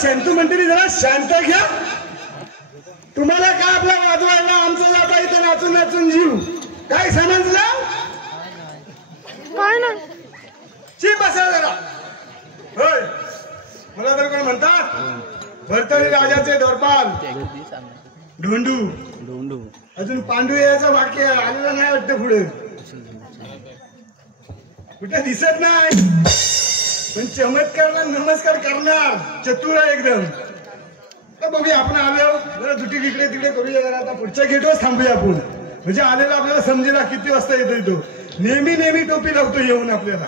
शांत मंत्री जरा शांत घ्या. तुम्हाला काय आपला वाजवायला आमचं जाता इथं नाचून नाचून जीव काय समजलं काय ना चिप बसा जरा. होय मला तर कोण म्हणतात भरतरी राजाचे द्वारपाल ढोंडू ढोंडू अजून पांडू याचं वाक्य आलेलं नाही वाटतं पुढे कुठे दिसत नाही पण चमत्कारला नमस्कार करणार चतुर आहे एकदम. बघूया आपण आलो जरा दुटी इकडे तिकडे करूया जरा आता पुढच्या गेटवर थांबूया आपण म्हणजे आलेला आपल्याला समजेला किती वाजता येतो तो. नेहमी नेहमी टोपी लावतो येऊन आपल्याला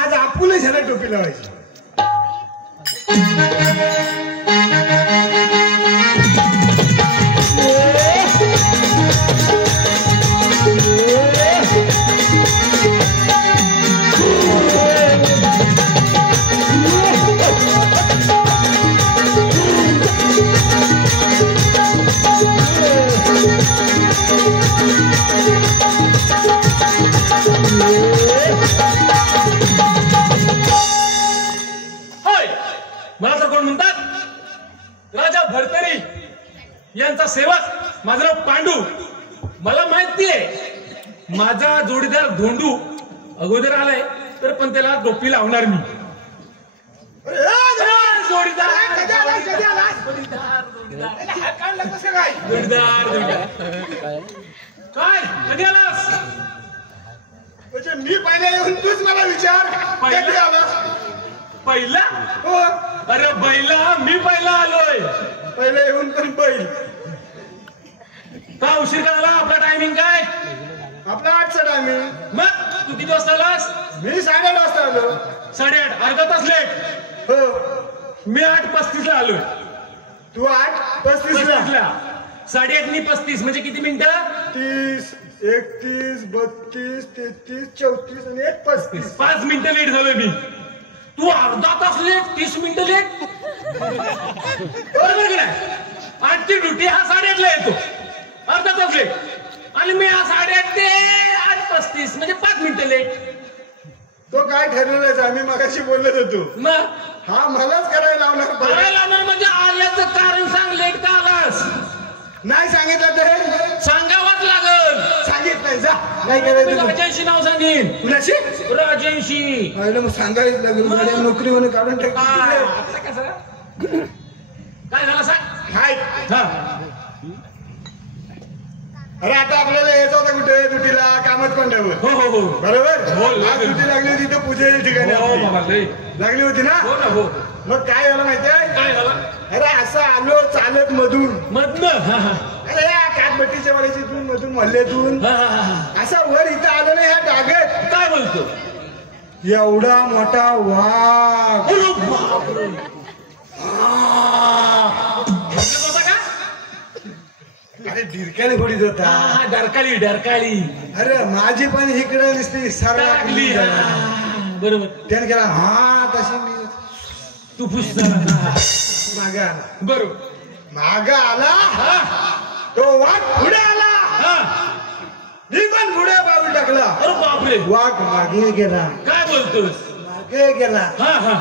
आज आपणच ह्याला टोपी लावायची. मला तर कोण म्हणतात राजा भरतरी यांचा सेवक माझं नाव पांडू. मला माहितीये माझा जोडीदार धोंडू अगोदर आलाय तर पण त्याला टोपी लावणार मी. जोडीदार काय कधी आलास म्हणजे मी पहिले येऊन तूच मला विचार कधी आलास. पहिला हो अरे बैला मी पहिला आलोय. पहिले येऊन पण बैल का उशीर झाला. आपला टायमिंग काय आपला 8चा टायमिंग. मग तू किती वाजता आलास. मी 8:30 वाजता आलो. 8:30 अर्धा तास लेट. हो मी 8:35 ला आलोय. तू 8:35 ला. 8:30 नी 35 म्हणजे किती मिनिटं. 30 31 32 33 34 आणि 35. 5 मिनिटं लेट झालोय मी. तू अर्धा तास लेट 30 मिनिटं लेट. बरोबर की नाही. 8 ची ड्युटी हा 8:30 ला येतो अर्धा तास लेट आणि मी हा 8:30 ते 8:35 म्हणजे 5 मिनिटं लेट. तो काय ठरवलंच आम्ही मगाशी बोलत होतो. मग हा मलाच करायला लावणार म्हणजे आल्याचं कारण सांग. लेट का आलास. नाही सांगितलं तर सांगावंच लागल. सांगितलंय जा नाही करायचं. राजेंशी नाव सांगेन. कुणाशी. राजेंशी. मग सांगायच लागेल नोकरी म्हणून काढून टाक. काय झालं सांग. हाय हा अरे आता आपल्याला यायचं होतं कुठे ड्युटीला कामात कोंड्यावर. हो हो हो बरोबर. हो ड्युटी लागली होती तर पूजेच्या ठिकाणी लागली होती ना. हो ना. हो मग काय झालं माहितीये. काय झालं. अरे असं आलो चालत मधनं अरे या काठभट्टीच्या वाड्यातून मधून मल्ल्यातून असा वर इथं आलो ना ह्या डागत. काय बोलतो. एवढा मोठा वाघ. अरे ढिरकाली घोडीत होता. डरकाळी. अरे माझी पण इकडे दिसते सरकली. बरोबर. त्याने केला हा तशी मी तू खुश झाला ना. मागे आला. बरोबर. मागे आला हा तो वाघ पुढे आला. हा. मी पण पुढे पाऊल टाकला. अरे बापरे. वाघ मागे गेला. काय बोलतोस. मागे गेला हा हा.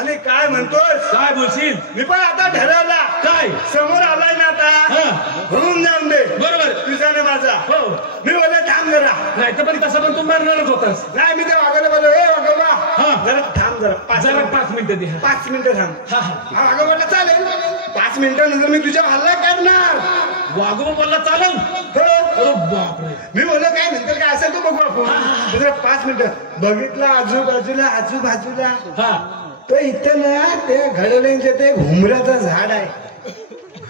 आणि काय म्हणतोस. काय बोलशील. मी पण आता ठरवला. काय. समोर आलाय ना आता हा. होऊन जाऊन दे. बरोबर. तुझा ना माझा. हो. मी बोलले थांब जरा. नाही तर पण तसं पण तू मारणारच होतास. नाही मी त्या वाघाला बोललो ए वाघोबा हा. जरा थांब जरा जरा 5 मिनिटं दे. 5 मिनिटं थांब. हा हा. हा वाघोबा बोलला चालेल 5 मिनिटानंतर मी तुझ्या हल्ला करणार. वाघोबा बोलला चालेल. हो. अरे बापरे. मी बोललो काय नंतर काय असेल तो बघू आपण. जरा 5 मिनिटं बघितलं आजूबाजूला हा. तो इथं ना ते घडवल्यांचे ते घुमऱ्याचं झाड आहे.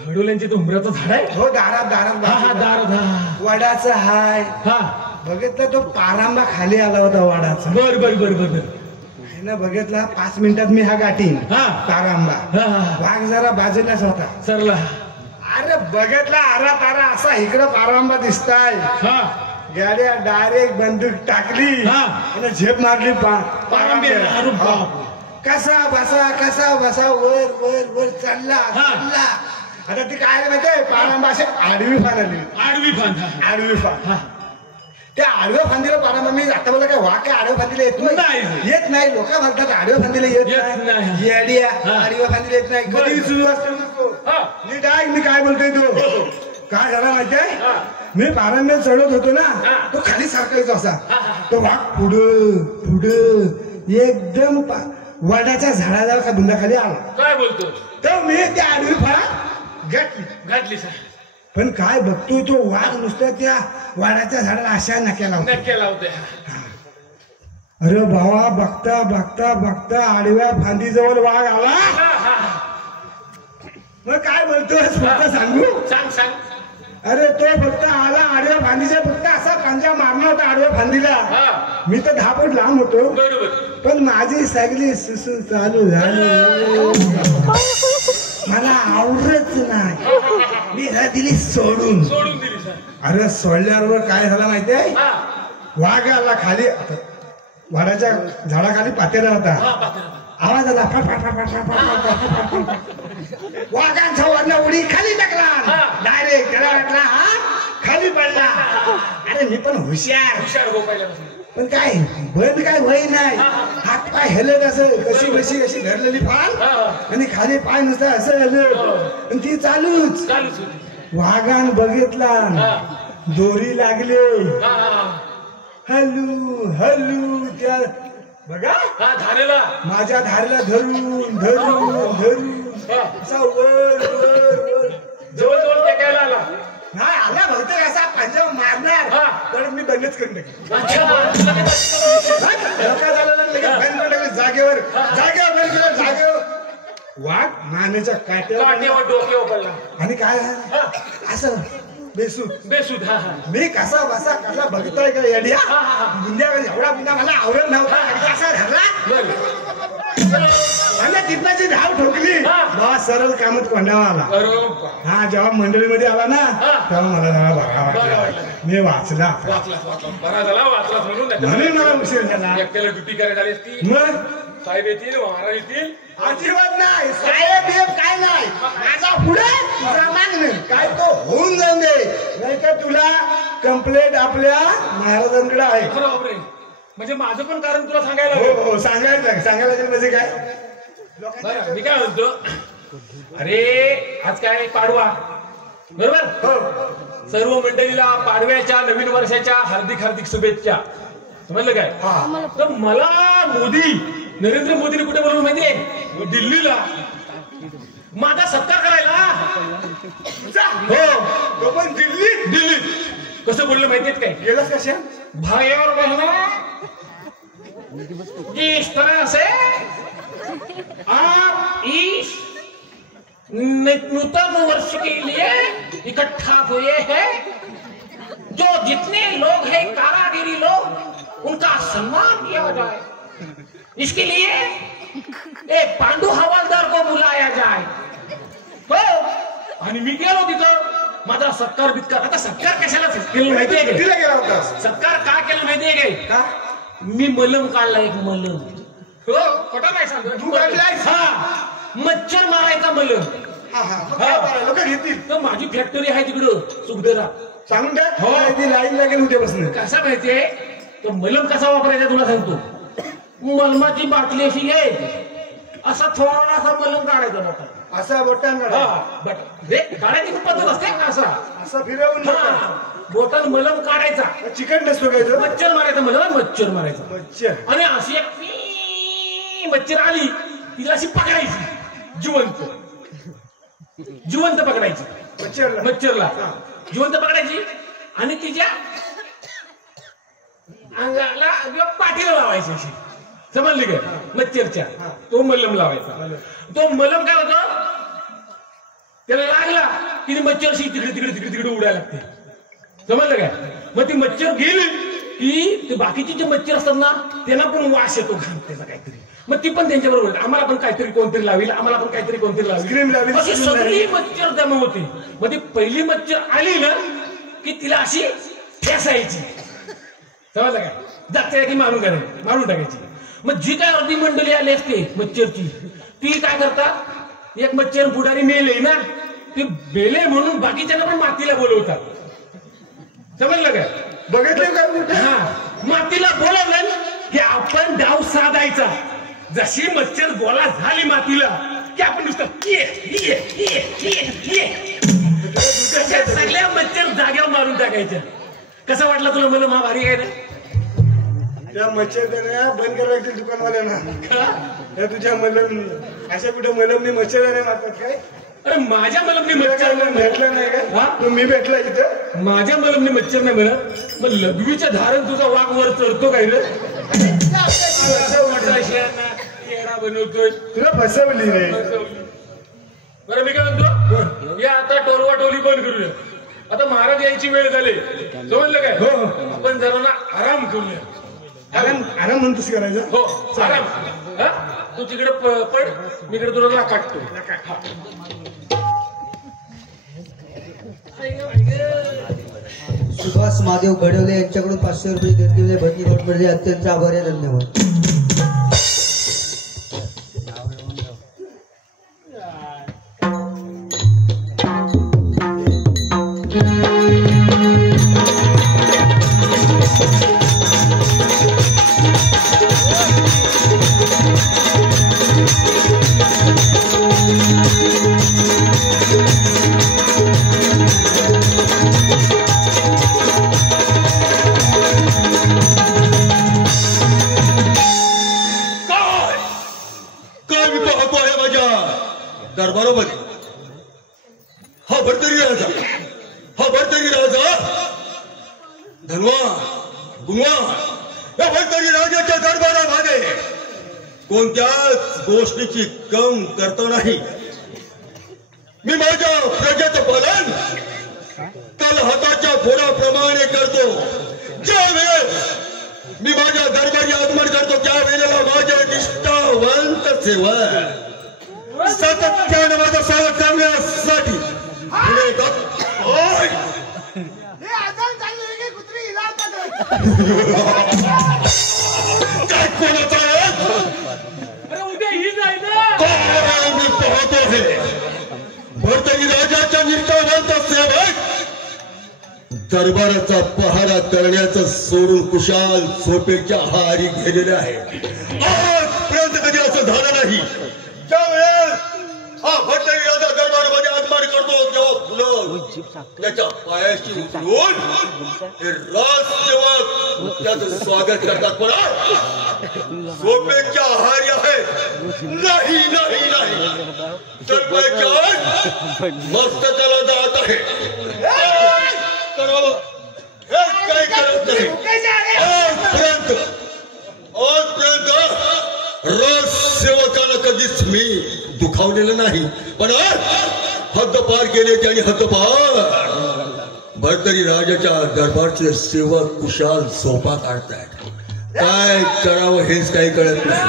घडोल्यांचे ते उंबराचं झाड आहे. हो दारात हा हा दारात दार. हा वडाचं हाय. हा. बघितलं तो पारांबा खाली आला होता वडाचा. बर बर बर बर बर. ना बघितला 5 मिनिटात मी हा गाठीन. हा. पारांबा. हा हा. वाघ जरा बाजूलाच होता. सरला. अरे बघितला आरा तारा असा इकडं पारांबा दिसताय. हा. गाड्या डायरेक्ट बंदूक टाकली हा. आणि झेप मारली पारांब्याला. अरे बाप. कसा बसा वर वर वर चालला. आता ती काय माहितीये पारांबा अशी आडवी फान आली. आडवी फांद. आडवी फान. हा. त्या आडव्या फांदीला पारांबा मी आता बोला काय वाघ काय आडव्या फांदीला येत नाही. येत नाही. लोक म्हणतात आडव्या फांदीला येत येत नाही. नाही. येड्या. हा. आडव्या फांदीला येत नाही. बरं. कधी सुरू असतो नको. हा. मी काय बोलतोय तो काय झाला माहितीये मी पारांब्यात चढत होतो ना तो खाली सारखायचा असा. तो वाघ पुढं एकदम वडाच्या झाडाला बुंदाखाली आला. काय बोलतो. तर मी त्या आडवी फार घातली सर. पण काय बघतोय तो वाघ नुसतं त्या वाडाच्या झाडाला अशा नक्याला होता. नक्की लावते. अरे भावा बघता आडव्या फांदीजवळ वाघ आला. मग काय बोलतोस फक्त सांगू. सांग. अरे तो फक्त आला आडव्या फांदीच्या फक्त असा पांजा मारला होता आडव्या फांदीला. मी तर 10 फूट लांब होतो. बरोबर. पण माझी सगळी सुसू चालू झाली. मला आवडत नाही. मी दिली सोडून दिली सर. अरे सोडल्याबरोबर काय झालं माहितीये वाघ आला खाली. वाडाच्या झाडाखाली पातेरा होता. आवाज आला वाघांचा वरला उडी खाली टाकला. डायरेक्ट त्याला वाटला हा खाली पडला. अरे मी पण हुशार पण काय बंद काय वय नाही. हात पाय हेलत असं कशी अशी धरलेली फान आणि खाली पाय नुसतं असं हेलत आणि ती चालूच. वाघान बघितला दोरी लागले. हलू त्या बघा धारेला माझ्या धारेला धरून असा वर जवळ टेकायला आला. नाही आला बहुतेक असा पंजाब मारणार तर मी बंदच करून टाकेन. जागेवर बंद केलं जागेवर. वाघ मानेच्या काट्यावर डोक्यावर पडला. आणि काय असं बेसूद. मी कसा बघताय का येड्या बुंद्या एवढा बुंदा मला आवडत नव्हता. असा धरला आणि तिथनाची धाव ठोकली. बाबा सरळ कामच कोंडावा आला. हा जेव्हा मंडळीमध्ये आला ना तेव्हा मला जरा बरा वाटला. मी वाचला बरा झाला. वाचलाच म्हणून मला उशीर झाला. एकट्याला ड्युटी करायला आली असती. मग साहेब येतील महाराज येतील. अजिबात नाही. साहेब काय नाही. माझा पुढे तुझा मागणे काय तो होऊन जाऊन दे. नाही तर तुला कंप्लेंट आपल्या महाराजांकडे आहे. बरोबर आहे. म्हणजे माझं पण कारण तुला सांगायला. हो सांगायला म्हणजे काय. मी काय म्हणतो अरे आज काय पाडवा बरोबर. सर्व मंडळीला पाडव्याच्या नवीन वर्षाच्या हार्दिक शुभेच्छा. समजलं काय. तर मला नरेंद्र मोदीने कुठे बोलवलं माहितीये दिल्लीला माझा सत्कार करायला. हो पण दिल्ली कसं बोललं माहितीये काय. गेलास कशा भाई और बहनों जिस तरह से आप इस नूतन वर्ष के लिए इकट्ठा हुए हैं जो जितने लोग हैं कारागिरी लोग उनका सम्मान किया जाए. इसके लिए एक पांडू हवालदार को बुलाया जाए. हो आणि मी गेलो तिथं. माझा सत्कार बित्कार. आता सत्कार कशाला केलं माहितीये का. गेला होता सत्कार का केला माहितीये काय. मी मलम काढला एक मलम. हो खोटा नाही सांगतो. तू काढलायस? हा मच्छर मारायचा मलम. लोक घेतील. तर माझी फॅक्टरी आहे तिकडं सुखदेरा. सांगून द्या. हो. ती लाईन लागेल उद्यापासून. कसा माहितीये तो मलम कसा वापरायचा तुला सांगतो. मलमाची बाटली अशी घ्यायची, असा थोडासा मलम काढायचा मोठा. असा बोटान काढायची खूप पद्धत असते. असा फिरवून बोटान मलम काढायचा. चिकन नसतो काय तो? मच्छर मारायचा मलम. मच्छर मारायचा. मच्छर. आणि अशी एक मच्छर आली तिला अशी पकडायची जिवंत. जिवंत पकडायची मच्छरला. जिवंत पकडायची आणि तिच्या अंगाला किंवा पाठीला लावायची अशी. समजली काय? मच्छरच्या तो मलम लावायचा. तो मलम काय होतो त्याला लागला की मच्छरशी तिकडे उडायला लागते. समजलं काय? मग ती मच्छर गेली की ते बाकीचे जे मच्छर असतात ना त्यांना पण वास येतो त्याचा काहीतरी. मग ती पण त्यांच्या बरोबर आम्हाला पण काहीतरी कोणतरी लावेल, आम्हाला पण काहीतरी कोणतरी लावेल, अशी सगळी मच्छर जमा होती. मग ती पहिली मच्छर आली ना की तिला अशी ठेसायची. समजलं काय? जागच्या की मारून टाकायची. मग जी काय अर्धी मंडळी आली असते मच्छरची ती काय करतात, एक मच्छर पुढारी मेले ना ते बेले म्हणून बाकीच्यांना पण मातीला बोलवतात. समजलं काय? बघितलं काय? हा मातीला बोलवलं की आपण डाव साधायचा. जशी मच्छर गोळा झाली मातीला की आपण नुसतं सगळ्या मच्छर जाग्यावर मारून टाकायच्या. कसा वाटला तुला मला हा भारी काय ना? त्या मच्छर बंद करायचे दुकानवाल्यांना. तुझ्या मलम अशा कुठे मलमनी मच्छर मारतात काय? अरे माझ्या मलमनी मच्छर भेटलं नाही का? मी भेटला इथं. माझ्या मलमनी मच्छर नाही म्हणत. मग लघवीच्या धारण तुझा वाघ वर चढतो काय रे? येडा बनवतोय. तुला फसवली रे. बरं मी काय म्हणतो या आता टोलवा टोली बंद करूया. आता महाराज यायची वेळ झाली. समजलं काय? हो. आपण जरा ना आराम करूया. आराम म्हणतोस करायचा? हो आराम. तू तिकडे पड मी इकडे तुला काटतो. सुभाष महादेव घडवले यांच्याकडून 500 रुपये देणगी भरती म्हणजे अत्यंत आभारी आहे. धन्यवाद. दरबारोमध्ये हा भरतरी राजा धनवा गुणवा या भरतरी राजाच्या दरबारामध्ये कोणत्याच गोष्टीची कम करतो नाही. मी माझ्या प्रजेचं पालन काल हाताच्या फोडाप्रमाणे करतो. ज्या वेळेस मी माझ्या दरबारी आगमन करतो त्या वेळेला माझे निष्ठावंत सेवक सातत्याने माझं सेवक करण्यासाठी पुढे काय कोणाचा उद्या ही जाय ना. मी पाहतो आहे भरतरी राजाच्या निष्ठावंत सेवक दरबाराचा पहारा करण्याचं सोडून कुशाल झोपेच्या आहारी गेलेले आहे. आजपर्यंत कधी असं झालं नाही. त्यावेळेस हा भरतरी राजा दरबारामध्ये आगमन करतो तेव्हा फुलं त्याच्या पायाशी उतरून हे राजसेवक त्याचं स्वागत करतात. पण झोपेच्या आहारी आहे. नाही नाही नाही दरबारच्या मस्तकाला जात आहे. करावं हेच काही करत नाही. आजपर्यंत रोज सेवकाला कधीच मी दुखावलेलं नाही. पण हद्द पार केले त्यांनी हद्द पार भरतरी राजाच्या दरबारचे सेवक कुशाल झोपा काढतायत. काय करावं हेच काही कळत नाही.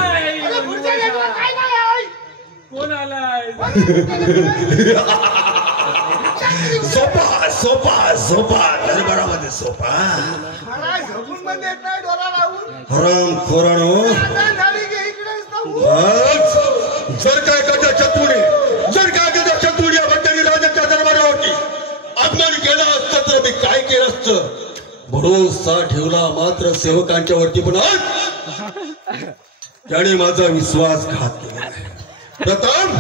कोण आलाय? झोपा झोपा झोपा दरबारामध्ये रे सोपा महाराज झोपून पण देत नाही डोळा लावून हराम खोरानो आता झाली की इकडेच तो जर काय एखाद्या चतुर्या भट्टरी राजाच्या दरबारावरती अपमान केला असता तर मी काय केलं असतं भरोसा ठेवला मात्र सेवकांच्या वरती पण त्याने माझा विश्वासघात केला प्रथम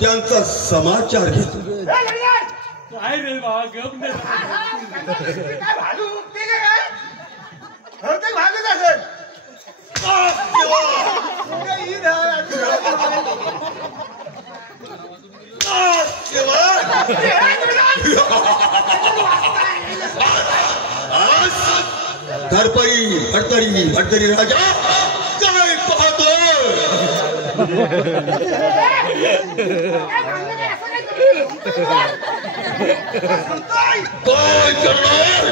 त्यांचा समाचार घेतो काय रे बाबा गप दे काय भालू उठते का काय होते भालूच असेल भटतरी राजा काय पाहतो काय करणार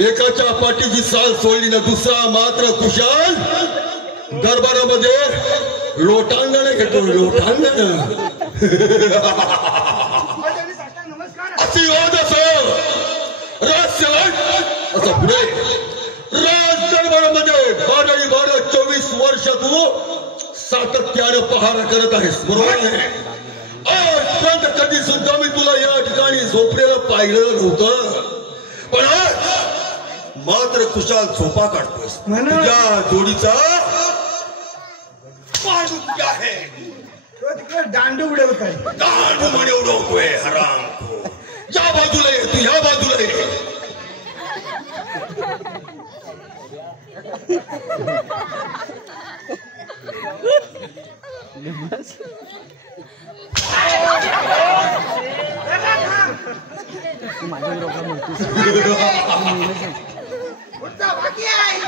एकाच्या पाठीची साल सोडली ना दुसरा मात्र खुशाल दरबारामध्ये लोटांगण घेतो लोटांगण असे योध असं असं पुढे राज दरबारामध्ये 24 वर्ष तू सातत्याने पहारा करत आहेस बरोबर आहे आजपर्यंत कधी सुद्धा मी तुला या ठिकाणी झोपलेलं पाहिलं नव्हतं पण आज मात्र कुशाल झोपा काढतोस तुझ्या जोडीचा पांडू तुझ्या आहे तो तिकडे दांडू उडवत आहे दांडू म्हणे उडवतोय हराम या बाजूला ये तू या बाजूला ये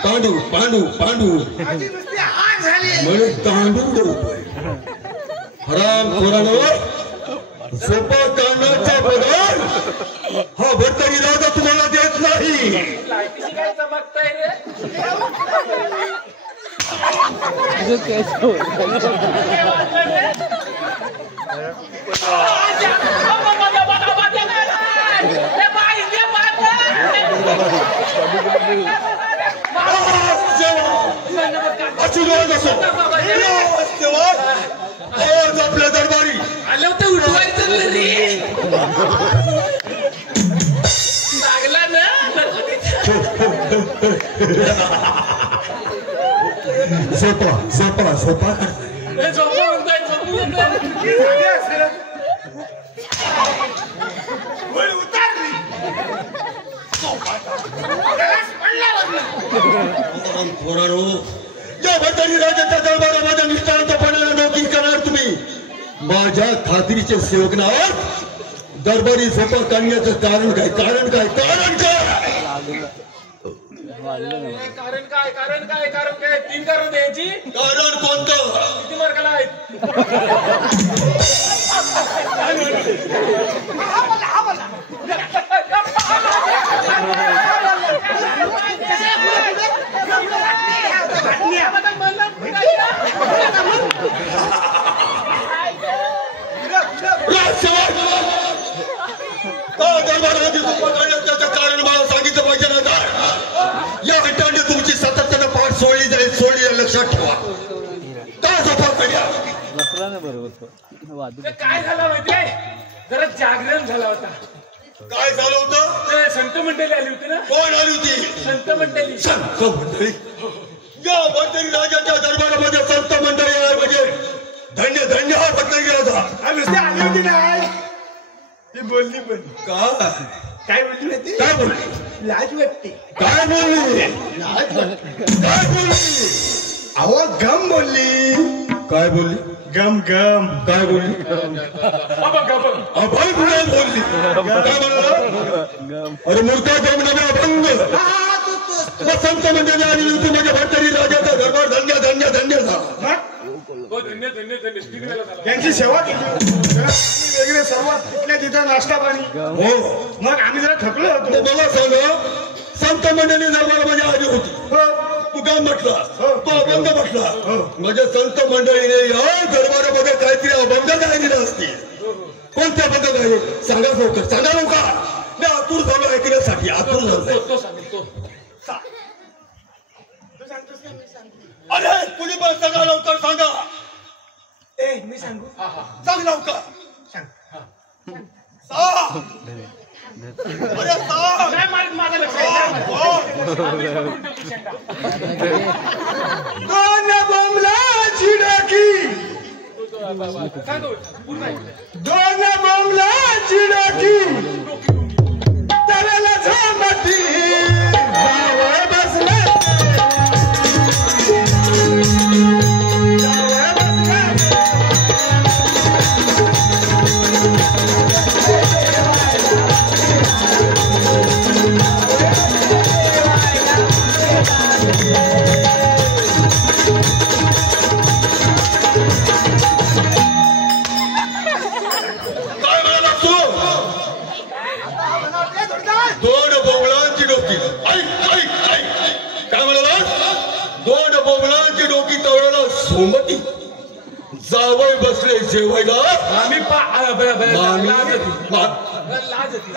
पांडू पांडू पांडू म्हणून तांडू उडवतोय हराम खोरांवर सोपा काढण्याचा पगार हा भटकरी राजा तुम्हाला देत नाही काय चमकताय रे आपल्या दरबारी आलं होतं उठवायचं लागला ना सोपा सोपा सोपा झोपा म्हणताय झोपू या भटकरी राजाच्या दरबारामध्ये निष्ठावंतपणाने नोकरी करणार तुम्ही माझ्या खात्रीचे सेवक नावात दरबारी झोपा काढण्याचं कारण काय कारण काय कारण काय कारण काय 3 कारण द्यायची कारण कोणतं किती मार्काला आहेत दरबारामध्ये झोपा काढण्याचं कारण मला सांगितलं पाहिजे ना या घटनेने तुमची सातत्यानं पाठ सोडली लक्षात ठेवा काय झोपा काढल्या काय झालं माहितीये जरा जागरण झाला होता काय झालं होतं ते संत मंडळी आली होती ना कोण आली होती संत मंडळी संत मंडळी या भटकरी राजाच्या दरबारामध्ये संत मंडळी आहे म्हणजे धन्य धन्य हा भटकरी राजा नुसते आली होती ना ती बोलली पण काय बोलली होती काय बोलली लाज वाटते काय बोलली काय बोलली अहो गम बोलली काय बोलली गम गम काय बोलली अभंग बोलली काय म्हणलं अरे मूर्ता गम नव्हे अभंग संत म्हणजे आली होती म्हणजे भटकरी राजाचा दरबार धन्य धन्य धन्य झाला हो धन्य धन्य धन्य ठीक झाला त्यांची सेवा केली वेगळे सर्व तिथल्या तिथं नाश्ता पाणी हो मग आम्ही जरा थकलो होतो मला सांग संत मंडळी दरबारामध्ये आली होती तू काय म्हटला तो अभंग म्हटला म्हणजे संत मंडळीने या दरबारामध्ये काहीतरी अभंग गायलेला असतील कोणते अभंग गायले सांगा लवकर आतुर झालो ऐकण्यासाठी आतुर झालो. तो सांगेल तो. अरे कुणी पण सांगा लवकर सांगा. मी सांगू सांग लवकर. सांग सांग. अरे सांग. काय मारीत माझं लक्ष दोन बोंबलाची डोकी दोन बोंबलाची डोकी तळाला झांबती जावळ बसले दोन बोंबलांची डोकी. ऐक ऐक ऐक काय म्हणाला. दोन बोंबलांची डोकी तवळाला सोमती जावळ बसले जेवायला. आम्ही लाज होती.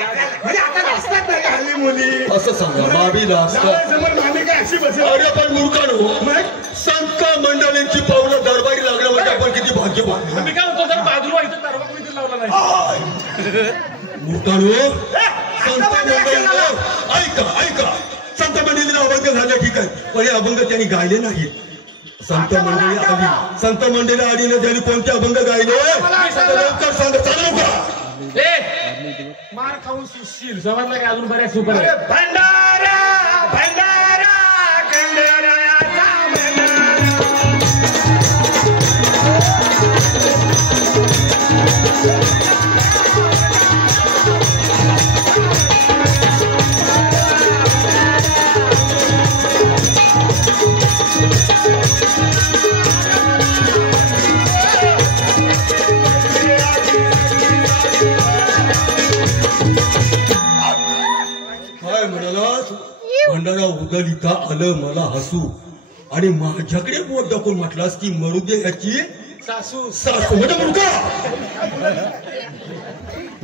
म्हणजे आता असतात नाही का हल्ली मुली असं सांगा मामीला असतात. जावयासमोर मामी काय अशी बसेल. अरे पण मूर्खानो मग संत मंडळींची पावलं दरबारी लागलं म्हणजे आपण किती भाग्यवान. मी काय म्हणतो जर बाजूला इथं तरवा कोणी इथं लावला नाही. मूर्खानो संत मंडळीला ऐका ऐका संत मंडळीला अभंग झाले ठीक आहे पण हे अभंग त्यांनी गायले नाही. संत मंडळी आली संत मंडळी आली ना त्यांनी कोणते अभंग गायले लवकर सांगा चालू का. मार खाऊन सुशील समजलं काय अजून बऱ्याच सुपर अरे भंडारा भंडारा खंडेरायाचा काय म्हणाला भंडारा उदलिता आलं मला हसू आणि माझ्याकडे बोट दाखवून म्हटलास की मरू दे ह्याची सासू सासू म्हणजे मुलगा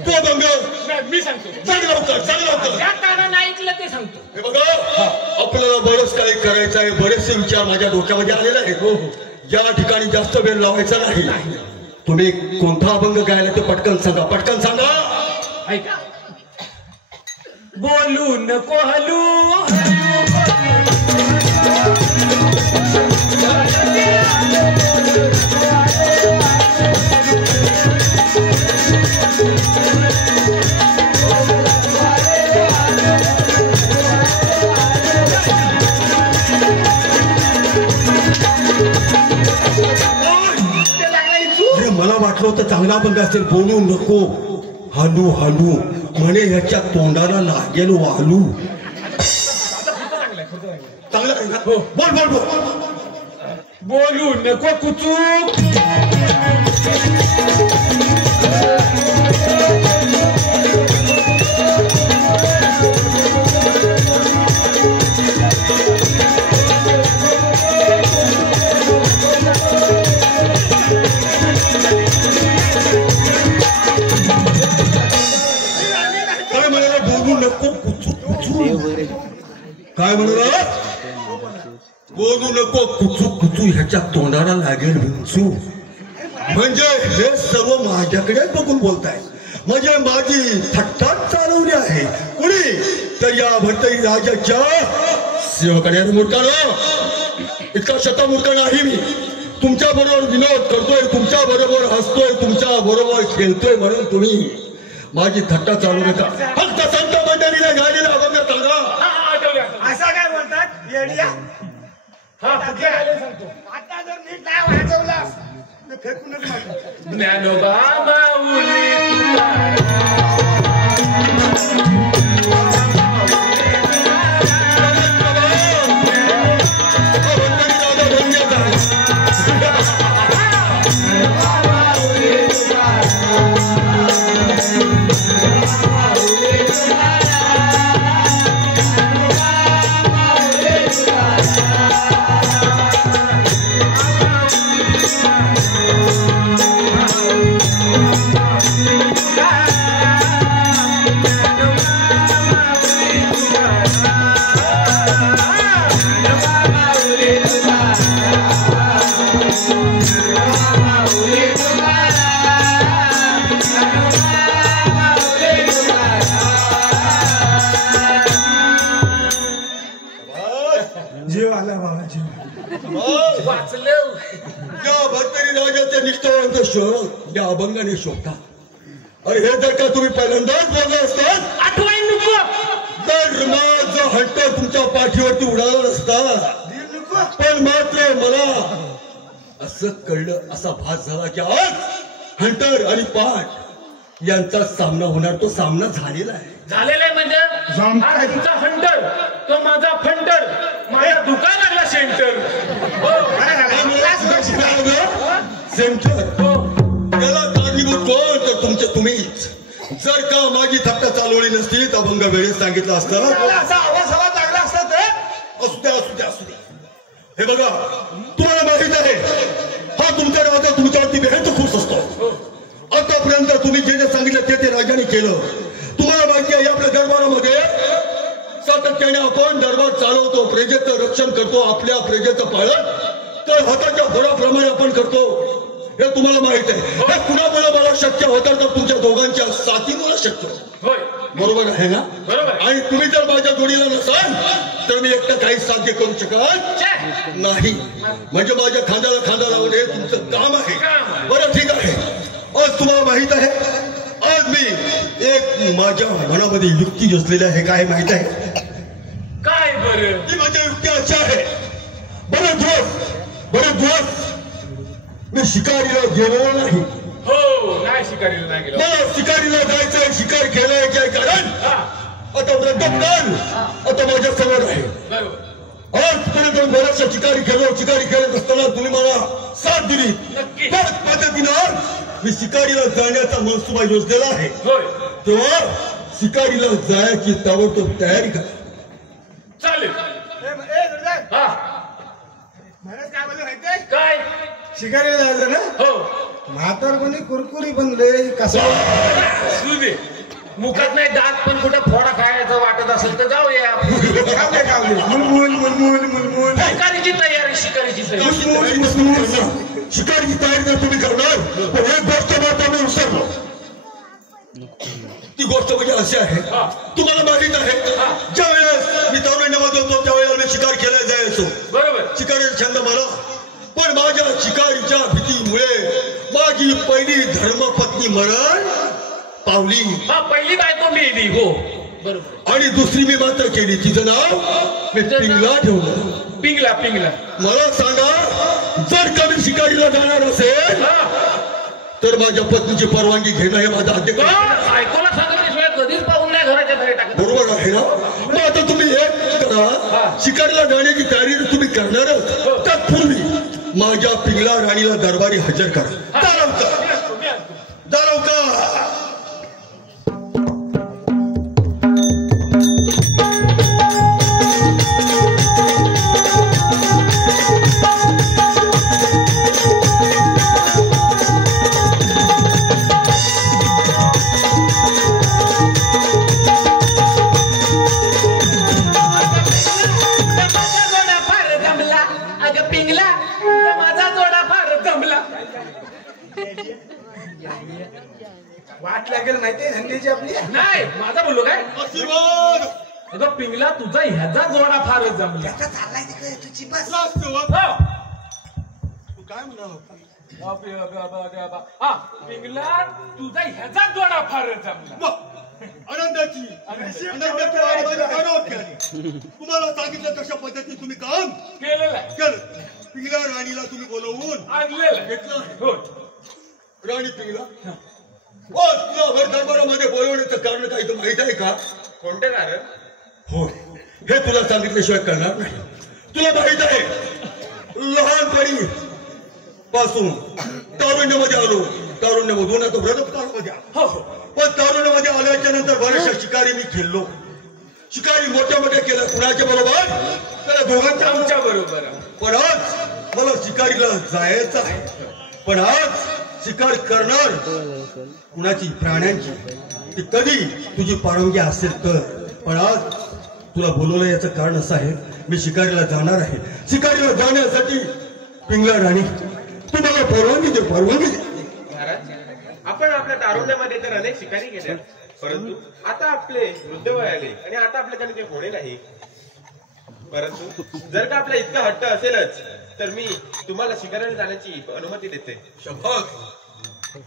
तो अभंग मी सांगतो सांग लवकर सांग लवकर. ज्या कानानं ऐकलं ते सांगतो. हे बघा आपल्याला बरंच काही करायचं आहे. बरेचसे विचार माझ्या डोक्यामध्ये आलेले आहेत. हो हो ज्या ठिकाणी जास्त वेळ लावायचा नाही. तुम्ही कोणता अभंग गायला ते पटकन सांगा पटकन सांगा. ऐका बोलू नको हलू अरे मला वाटलं होतं चांगला अभंग असेल. बोलू नको हालू हालू म्हणे ह्याच्या तोंडाला लागेल वालू. चांगला आहे ना? बोल बोल बोल. बोलू नको कुचूक काय म्हणाला बोलू नको कुचू कुचू. काय म्हणाला बोलू नको कुचू कुचू ह्याच्या तोंडाला लागेल विंचू. म्हणजे हे सर्व माझ्याकडे बघून बोलताय. म्हणजे माझी थट्टाच चालवली आहे कुणी तर या भरतरी राजाच्या सेवकाने. मूर्खानो इतका शता मूर्ख नाही मी. तुमच्या बरोबर विनोद करतोय तुमच्या बरोबर हसतोय तुमच्या बरोबर खेळतोय म्हणून तुम्ही माझी थट्टा चालू नका. फक्त संत मंडळीला गायलेला अभंग सांगा. असा काय बोलतात येडिया. सांगतो आता जर नीट नाही वाजवलास तर फेकूनच मारतो. ज्ञानोबा माऊली तुला या भरतरी राजाच्या निष्ठावंत शहर या अभंगाने शोभतात. अरे हे जर का तुम्ही पहिल्यांदाच बोलला असतात आठवण नको. तर माझा हंटर तुमच्या पाठीवरती उडाला नसता. पण मात्र मला असं कळलं, असा भास झाला की आज हंटर आणि पाठ यांचा सामना होणार. तो सामना झालेला आहे. झालेलं आहे म्हणजे जमतंय. हा तुमचा हंटर, तो माझा फंटर, माझा दुकान लागला सेंटर. सेंटर याला कारणीभूत कोण? तर तुमचे तुम्हीच. जर का माझी थट्टा चालवली नसती तर अभंग वेळेत सांगितलं असतं. असा आवाज हवा लागला असता तर असू द्या असू द्या असू द्या. हे बघा, तुम्हाला माहित आहे हा तुमचा राजा तुमच्यावरती बेहद खुश असतो. आतापर्यंत तुम्ही जे जे सांगितलं ते राजाने केलं. तुम्हाला माहिती आहे आपल्या दरबारामध्ये सातत्याने आपण दरबार चालवतो, प्रजेचं रक्षण करतो, आपल्या प्रजेचं पालन तर हाताच्या घोडाप्रमाणे आपण करतो. हे तुम्हाला माहित आहे. हे कुणामुळे मला शक्य होतं तर तुमच्या दोघांच्या साथीमुळे शक्य होतं. होय, बरोबर आहे ना? बरोबर. आणि तुम्ही जर माझ्या जोडीला नसाल तर मी एकटं काही साध्य करू शकत नाही. म्हणजे माझ्या खांद्याला खांदा लावणे हे तुमचं काम आहे. बरं ठीक आहे. आज तुम्हाला माहित आहे आज मी एक माझ्या मनामध्ये युक्ती योजलेली आहे. काय माहित आहे? काय बरं? ती माझ्या युक्ती अशी आहे. बरेच दिवस मी शिकारीला गेलो नाही. हो, नाही शिकारीला नाही गेलो. मला शिकारीला जायचंय, शिकार केलाय काय कारण आता वृद्धकाल आता माझ्या समोर आहे. बरोबर. आजपर्यंत बऱ्याचशा शिकारी खेळत असताना तुम्ही मला साथ दिली. नक्की. त्याच पद्धतीनं मी शिकारीला जाण्याचा मनसुबा योजलेला आहे. होय, तेव्हा शिकारीला जायची ताबडतोब तयारी करा. चालेल. हा, काय बोलले माहितीये? काय? शिकारीला जायचं ना. हो, म्हातारपणी कुरकुरी बनले कसं असू दे. मुखात नाही दात पण कुठं फोडा खायचं वाटत असेल तर जाऊया. कावले मुलमुल शिकारीची तयारी, शिकारीची तयारी. शिकारीची तयारी जर तुम्ही करणार तर एक गोष्ट मात्र मी विसरलो. ती गोष्ट म्हणजे अशी आहे, तुम्हाला माहित आहे ज्या वेळेस मी तारुण्यामध्ये होतो त्यावेळेला मी शिकार केला जायचो. बरोबर. शिकारीचा छंद मला. पण माझ्या शिकारीच्या भीतीमुळे माझी पहिली धर्मपत्नी मरण पावली. हा, पहिली बायको मी. हो, बरोबर. आणि दुसरी मी मात्र केली. तिचं नाव मी पिंगला ठेवलं. पिंगला. मला सांगा, जर का मी शिकारीला जाणार असेल तर माझ्या पत्नीची परवानगी घेणं हे माझं अधिकार. बायकोला सांगितल्याशिवाय कधीच पाहून नाही घराच्या बाहेर टाकत. बरोबर आहे ना? मग आता तुम्ही एक करा, शिकारीला जाण्याची तयारी जर तुम्ही करणारच त्यापूर्वी माझ्या पिंगला राणीला दरबारी हजर करा. दारवका वाट लागेल माहितीये धंद्याची आपली. नाही, माझा बोललो काय? आशीर्वाद. अगं पिंगला, तुझा ह्याचा जोडा फारच जमला. चाललाय तिकडे तुझी बस. तू काय म्हणाला? हा, पिंगला, तुझा ह्याचा जोडा फारच जमला. आनंदाची तुम्हाला सांगितलं कशा पद्धतीने तुम्ही काम केलेलं आहे. केलं. पिंगला राणीला तुम्ही बोलवून आणलेलं आहे. घेतलं. हो. राणी पिंगला, तुला भर दरबारामध्ये बोलवण्याचं कारण काही तर माहित आहे का? कोणते कारण? हो, हे तुला सांगितल्याशिवाय करणार नाही. तुला माहित आहे लहानपणी पासून तारुण्यामध्ये आलो, तारुण्यामधून आता वृद्धकाळामध्ये आलो. पण तारुण्यामध्ये आल्याच्या नंतर बऱ्याचशा शिकारी मी खेळलो. शिकारी मोठ्या केल्या कुणाच्या बरोबर? त्याला दोघांच्या आमच्या बरोबर. पण आज मला शिकारीला जायचं आहे. पण आज शिकार करणार कुणाची? प्राण्यांची. ती कधी तुझी परवानगी असेल तर. पण आज तुला बोलवलं याचं कारण असं आहे, मी शिकारीला जाणार आहे. शिकारीला जाण्यासाठी पिंगला राणी तू मला परवानगी दे. महाराज, आपण आपल्या तारुण्यामध्ये तर अनेक शिकारी गेल्या, परंतु आता आपले वृद्ध वय आले आणि आता आपल्याकडे ते होणे नाही. परंतु जर का आपला इतका हट्ट असेलच तर मी तुम्हाला शिकारीला जाण्याची अनुमती देते. शबास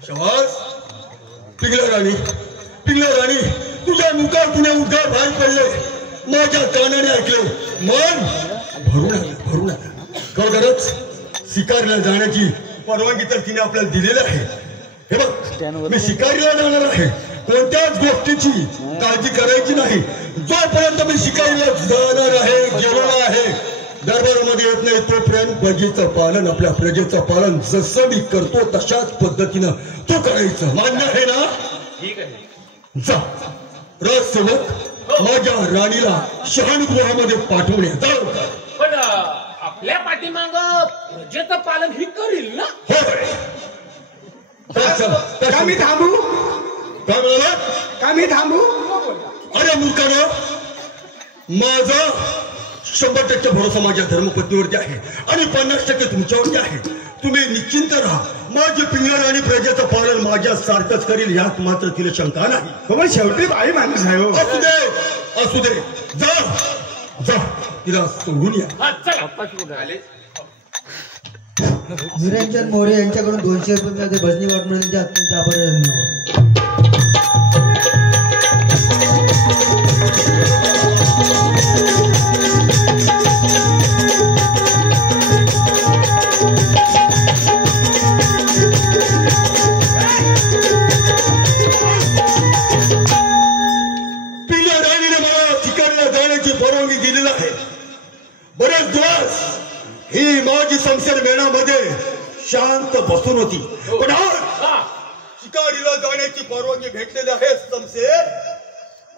शबास. पिंगला राणी तुझ्या मुखातून उद्गार बाहेर पडले, माझ्या कानाने ऐकले, मन भरून आलं. खरंच शिकारीला जाण्याची परवानगी तर तिने आपल्याला दिलेली आहे. हे बघ, मी शिकारीला जाणार आहे, कोणत्याच गोष्टीची काळजी करायची नाही. जोपर्यंत मी शिकारीला जाणार आहे, गेलेला आहे, दरबारामध्ये येत नाही तोपर्यंत प्रजेचं पालन, आपल्या प्रजेचं पालन जसं मी करतो तशाच पद्धतीनं तो करायचं. मान्य आहे ना? ठीक आहे. जा. राजसेवक माझ्या राणीला शहाणगृहामध्ये पाठवणे. पण आपल्या पाठीमाग प्रजेचं पालन ही करील ना? होय. का मी थांबू? काय म्हणाला? का मी थांबू? अरे मूर्खानो, माझा 100% भरोसा माझ्या धर्मपत्नीवरती आहे आणि 50% तुमच्यावरती आहे. तुम्ही निश्चिंत राहा. माझे पिंगला आणि प्रजेचं पालन माझ्या सारखंच करील, यात मात्र तिला शंका नाही. पण शेवटी बाई माणूस आहे हो. असू दे. जा तिला सोडून या. हा, चला. आले. निरंजन मोरे यांच्याकडून 200 रुपये भजनी वाटमध्ये अत्यंत आभार धन्यवाद. पिंगला राणीने मला शिकारीला जाण्याची परवानगी दिलेली आहे. बरेच दिवस ही माझी संसार मेळामध्ये शांत बसून होती, पण आज शिकारीला जाण्याची परवानगी भेटलेली आहे. समसेर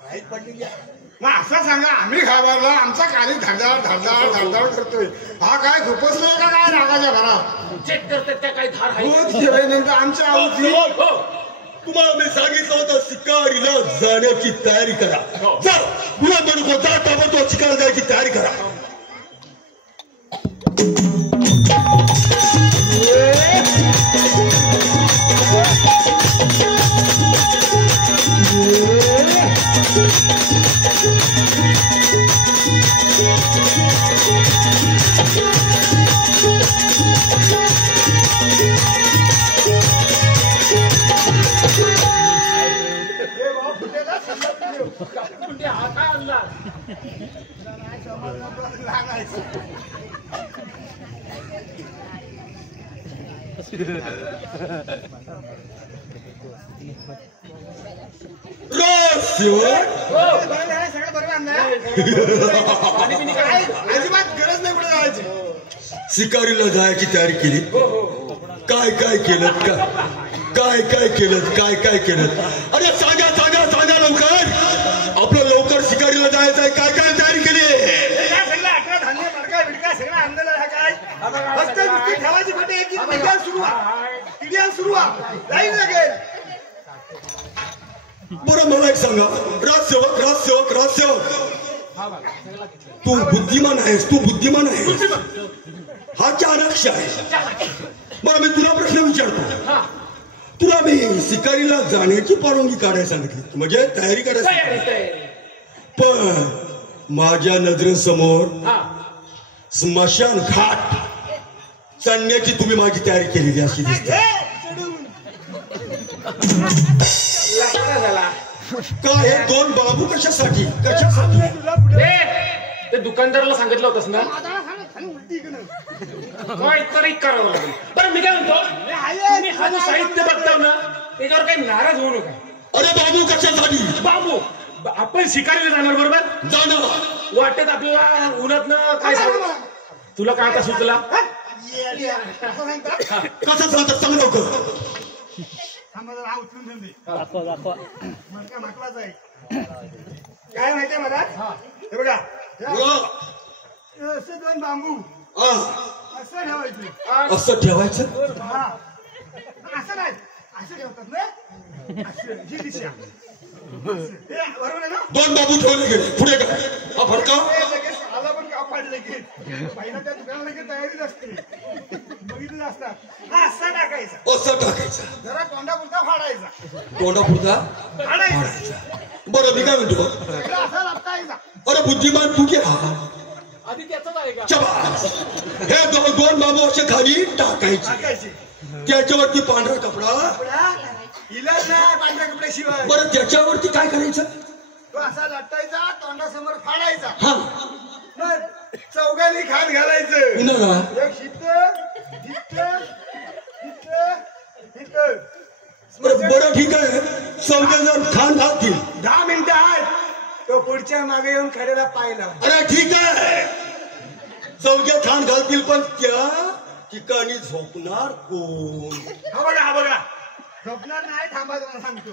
माहीत पडली आहे. मग असं सांगा, आम्ही घाबरला, आमचा काली धडधाड करतोय. हा काय खूपच नाही का काय रागाच्या घरात? चेक करतात त्या काही धार आहे रोज जेवायनंतर आमच्या आवडी. तुम्हाला मी सांगितलं होतं शिकारीला जाण्याची तयारी करा. जा, तुला म्हणू जा, ताबडतोब शिकारीला जायची तयारी करा. म्हणजे हा काय अंदाज? सगळं बरोबर आणलंय. अजिबात गरज नाही कुठे जायची. शिकारीला जायची तयारी केली. काय काय केलं काय केलं? अरे सांगा लवकर. आपलं लवकर शिकारीला जायचं आहे. काय काय तयारी केली? सगळं 11 धान्य मडका बिडका सगळं आणलेलं आहे. काय फक्त नुसती ठेवायची भेटे. एक किडियान सुरू जाईल लागेल. बरं मला एक सांगा, राजसेवक तू बुद्धिमान आहेस. हा चाणक्य आहे. बरं मी तुला प्रश्न विचारतो. तुला मी शिकारीला जाण्याची परवानगी काढायला सांगितली, म्हणजे तयारी करायची. पण माझ्या नजरेसमोर स्मशान घाट चढण्याची तुम्ही माझी तयारी केलेली अशी दिसते. काय हे 2 बाबू कशासाठी? ते दुकानदाराला सांगितलं होतंस ना? काहीतरी करावं लागेल. बरं मी काय म्हणतो, तुम्ही हा जो साहित्य बघताव ना, त्याच्यावर काही नाराज होऊ नका. अरे बाबू कशासाठी? बाबू आपण शिकारीला जाणार, बरोबर? जाणार. वाटेत आपल्याला उन्हातनं काय तुला काय आता सुचला? कसं सांगतात सांग लवकर. काय माहितीये मला? हे बघा, असं 2 बांबू असं ठेवायचं. असं ठेवायचं? हा, असं नाही, असं ठेवतात ना. ही दिशा बरोबर आहे ना? 2 बाबू ठेवले गेले. पुढे काय? हा फडका लगेच आला पण का पाडले की पहिला त्या दुकानाला लगेच तयारीच असते. बघितलं असतात. हा असं टाकायचा. असं टाकायचं. जरा तोंडापुरता फाडायचा. तोंडापुरता फाडायचा. बरं मी काय म्हणतो, असा लपटायचा. अरे बुद्धिमान तू की हा आधी त्याचाच आहे का? शाबास. हे दोन बांबू असे खाली टाकायचे, टाकायची त्याच्यावरती पांढरा कपडा. कपडा इलाज नाही पांढऱ्या कपड्याशिवाय. बरं त्याच्यावरती काय करायचं? तो असा लटकायचा, तोंडासमोर फाडायचा, हा मग चौघांनी खात घालायचं. पुन्हा एक इथं. बरं ठीक आहे, चौघेजण खान घालतील. 10 मिनिटं आहेत, तो पुढच्या मागे येऊन खड्याला पाहिला. अरे ठीक आहे, चौघे खान घालतील, पण त्या ठिकाणी झोपणार कोण? हा बघा झोपणार नाही. थांबा तुम्हाला सांगतो,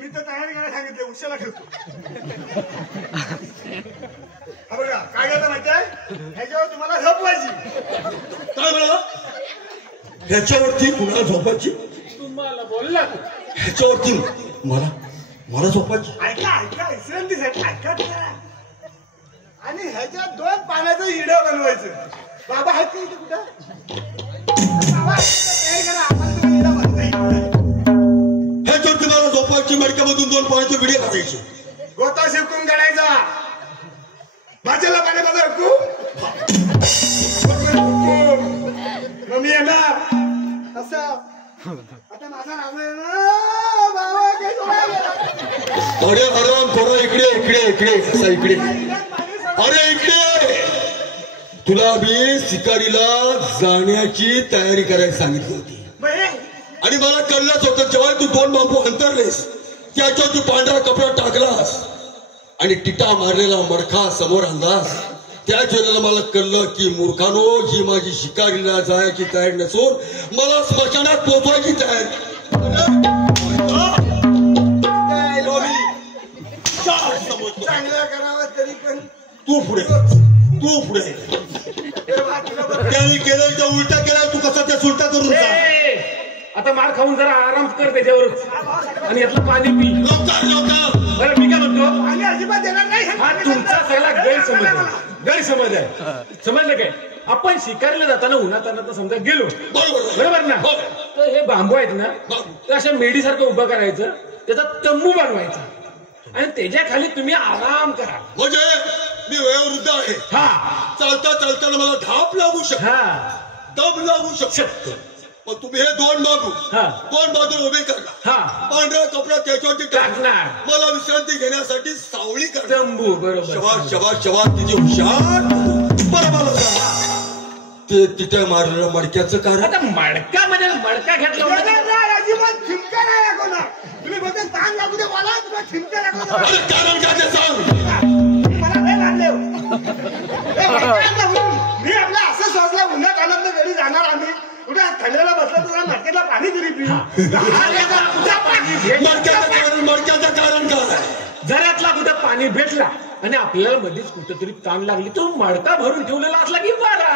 मी तर तयारी करायला सांगितले, उशाला ठेवतो. हा बघा काय करता माहिती आहे, ह्याच्यावर तुम्हाला झोपवायची. काय म्हणा? ह्याच्यावरती कुणाला झोपायची? तुम्हाला बोलला तू. ह्याच्यावरती मला झोपायची. ऐका विश्रांतीसाठी ऐका ना. आणि ह्याच्यात 2 पाण्याचं इडं बनवायचं. बाबा आहेत का इथे कुठं? बाबा तयारी करा, आम्हाला तुम्ही इडं बनवता येत नाही. ह्याच्यावरती मला झोपायची. मडक्यामधून 2 पाण्याचे विडे घालायचे. गोता शिकून काढायचा. भाज्याला पाण्यामध्ये अडकू. मग मी येणार असं. आता माझा नाव आहे ना बाबा, काय सोडायला? अरे हराम थोडा इकडे असा इकडे. अरे इकडे, तुला मी शिकारीला जाण्याची तयारी करायला सांगितली होती आणि मला कळलंच होतं. जेव्हा तू 2 बांबू अंतरलेस, त्याच्यावरती पांढरा कपडा टाकलास आणि टिटा मारलेला मडखा समोर आणलास, त्याच वेळेला मला कळलं की मूर्खानो, ही माझी शिकारीला जायची तयारी नसून मला स्मशानात पोहोचवायची तयारी. चांगलं करावं तरी पण तू पुढे त्यांनी केलं तर उलटा केला, तू कसा त्या सुलटा करून जा. आता मार खाऊन जरा आराम कर त्याच्यावरच आणि यातलं पाणी पी. लवकर बरं मी काय म्हणतो, आणि अजिबात देणार नाही. हा तुमचा सगळा गैरसमज आहे. समजलं काय? आपण शिकारीला जाताना उन्हातानात समजा गेलो, बरोबर ना? तर हे बांबू आहेत ना, तर अशा मेढीसारखं उभं करायचं, त्याचा तंबू बनवायचा आणि त्याच्या खाली तुम्ही आराम करा. म्हणजे मी वयोवृद्ध आहे, हा चालताना मला धाप लागू शकतो, हा दम लागू शकतो. पण तुम्ही हे 2 बाजू हा 2 बाजू उभे करणार, हा पांढरा कपडा त्याच्यावरती टाकणार, मला विश्रांती घेण्यासाठी सावली करणार. तंबू बरोबर. शबाश तिचे हुशार. बरं मला सांगा, ते तिथे मारलेलं मडक्याचं कारण? आता मडका म्हणजे मडका घेतला अजिबात ठिमका नाही लागणार. तुम्ही बोलते ताण लागू दे मला, तुला ठिमका लागू. अरे कारण काय ते सांग. मला नाही मानले. मी आपला असं सोचला, उन्हात आनंद घरी जाणार आम्ही, कुठे थंडीला बसला तुला मडक्याला पाणी तरी पिऊ. मडक्याचं कारण काय? जरातला कुठं पाणी भेटला आणि आपल्याला मध्येच कुठेतरी ताण लागली, तो मडका भरून ठेवलेला असला की बरा.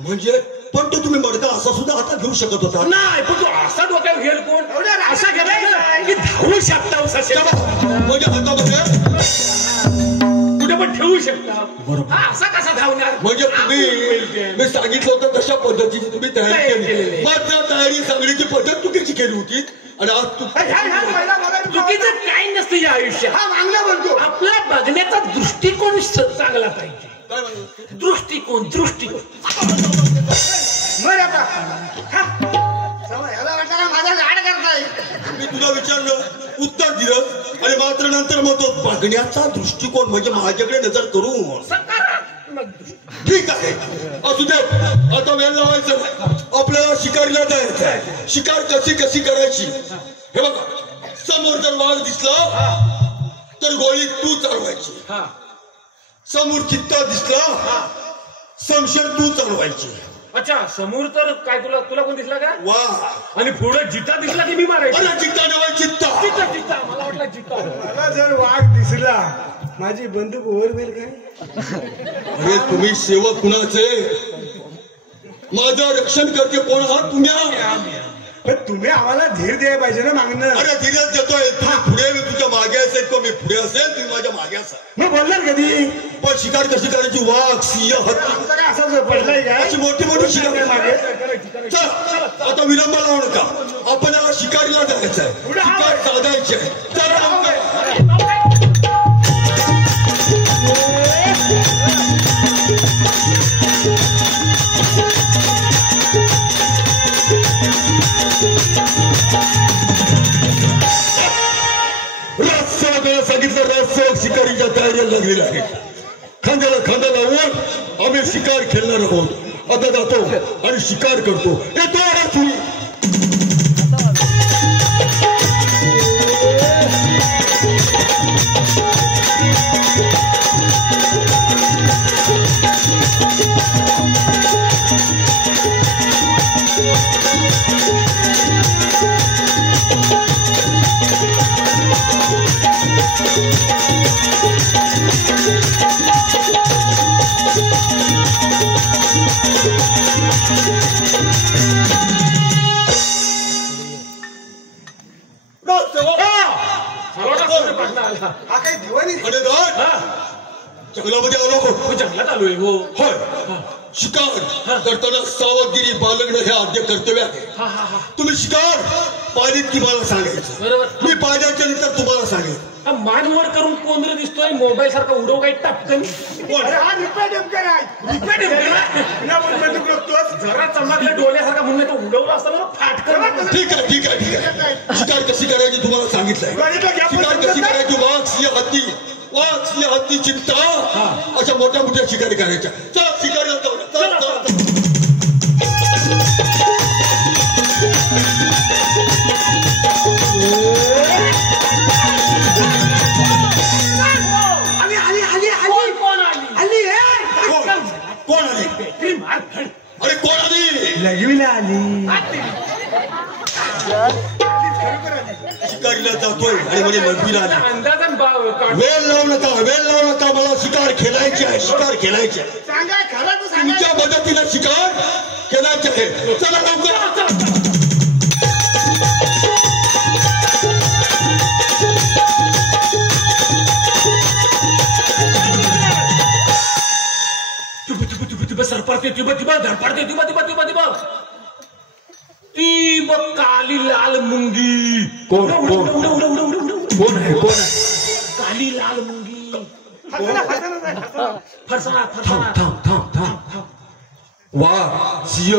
म्हणजे पण तो तुम्ही मडका असा सुद्धा हातात घेऊ शकत होता? नाही, पण तो असा डोक्यावर घेईल कोण? असा घेतला की धावू शकता म्हणजे हातामध्ये कुठे पण ठेवू शकता. हा असा कसा धावणार? म्हणजे तुम्ही मी सांगितलं होतं तशा पद्धतीची तुम्ही तयारी केली, मात्र तयारी सांगण्याची पद्धत चुकीची केली होती. आणि आज चुकीचं काही नसतं या आयुष्यात. हा मागला म्हणतो, आपला बघण्याचा दृष्टिकोन चांगला पाहिजे. काय म्हणतो? दृष्टिकोन मग आता ह्याला वाटलं माझा लाड करताय. मी तुला विचारलं, उत्तर दिलं आणि मात्र नंतर मग तो बघण्याचा दृष्टिकोन म्हणजे माझ्याकडे नजर करून. ठीक आहे, असू दे. आता वेळ लावायचं, आपल्याला शिकारीला जायचं. शिकार कशी करायची हे बघा. समोर जर वाघ दिसला तर गोळी तू चालवायची, समोर चित्ता दिसला समशेर तू चालवायची. अच्छा, समोर तर काय तुला कोण दिसला का? वा. आणि पुढे जिता दिसला की मी मारायची. अरे चित्ता नव्हे, चित्ता. चित्ता मला वाटलं चित्ता. मला जर वाघ दिसला, माझी बंदूक ओव्हर होईल काय? अरे तुम्ही सेवक कुणाचे? माझं रक्षण करते कोण आहात तुम्ही? पण तुम्ही आम्हाला धीर द्यायला पाहिजे ना मागणं. अरे धीरच देतोय. तुम्ही पुढे, मी तुझ्या मागे असेल किंवा मी पुढे असेल, तुम्ही माझ्या मागे असाल. मग बोलणार कधी? पण शिकार कशी करायची? वाघ, सिंह, हत्ती काय असं पडलंय काय? अशी मोठी शिकार मागे. चला आता विलंब लावू नका, आपण याला शिकारीला जायचंय, शिकार साधायची आहे. चला शिकारीच्या तयारीला लागलेल्या आहेत. खांद्याला खांदा लावून आम्ही शिकार खेळणार आहोत. आता जातो आणि शिकार करतो. येतो रात्री. हा काही दिवाणी जंगलामध्ये आलो. जंगलात आलोय. हो होय. शिकार करताना सावधगिरी बाळगणं हे आद्य कर्तव्य आहे. तुम्ही शिकार पाहिलीत की मला सांगायचं. बरोबर. मी पाहिल्याच्या नंतर तुम्हाला सांगेन. मानवर करून कोंद्र दिसतोय मोबाईल सारखा उडव काही टपकन. अरे हा रिपा डेमकर आहे. जरा चमकल्या डोळ्यासारखा म्हणून तो उडवला असताना फाटकन. ठीक आहे ठीक आहे ठीक आहे. शिकार कशी करायची तुम्हाला सांगितलंय. शिकार कशी करायची. वाघ सिंह हत्ती चिंता अशा मोठ्या मोठ्या शिकारी करायच्या. चला शिकारी होतो. कोण आली. अरे कोण आली. लगविला आली. शिकारीला जातोय आणि म्हणजे लघवीला आली. अंदाजन वेळ लावू नका मला शिकार खेळायची आहे. शिकार खेळायची आहे. सांगा खरं तर सांगा. तुमच्या मदतीने शिकार खेळायचे आहे. चला लवकर. सरपडते ती धडपडते ती बघ काली लाल मुंगी. कोण आहे. काली लाल मुंगी. फरसाणा. थांब. वाघ सिंह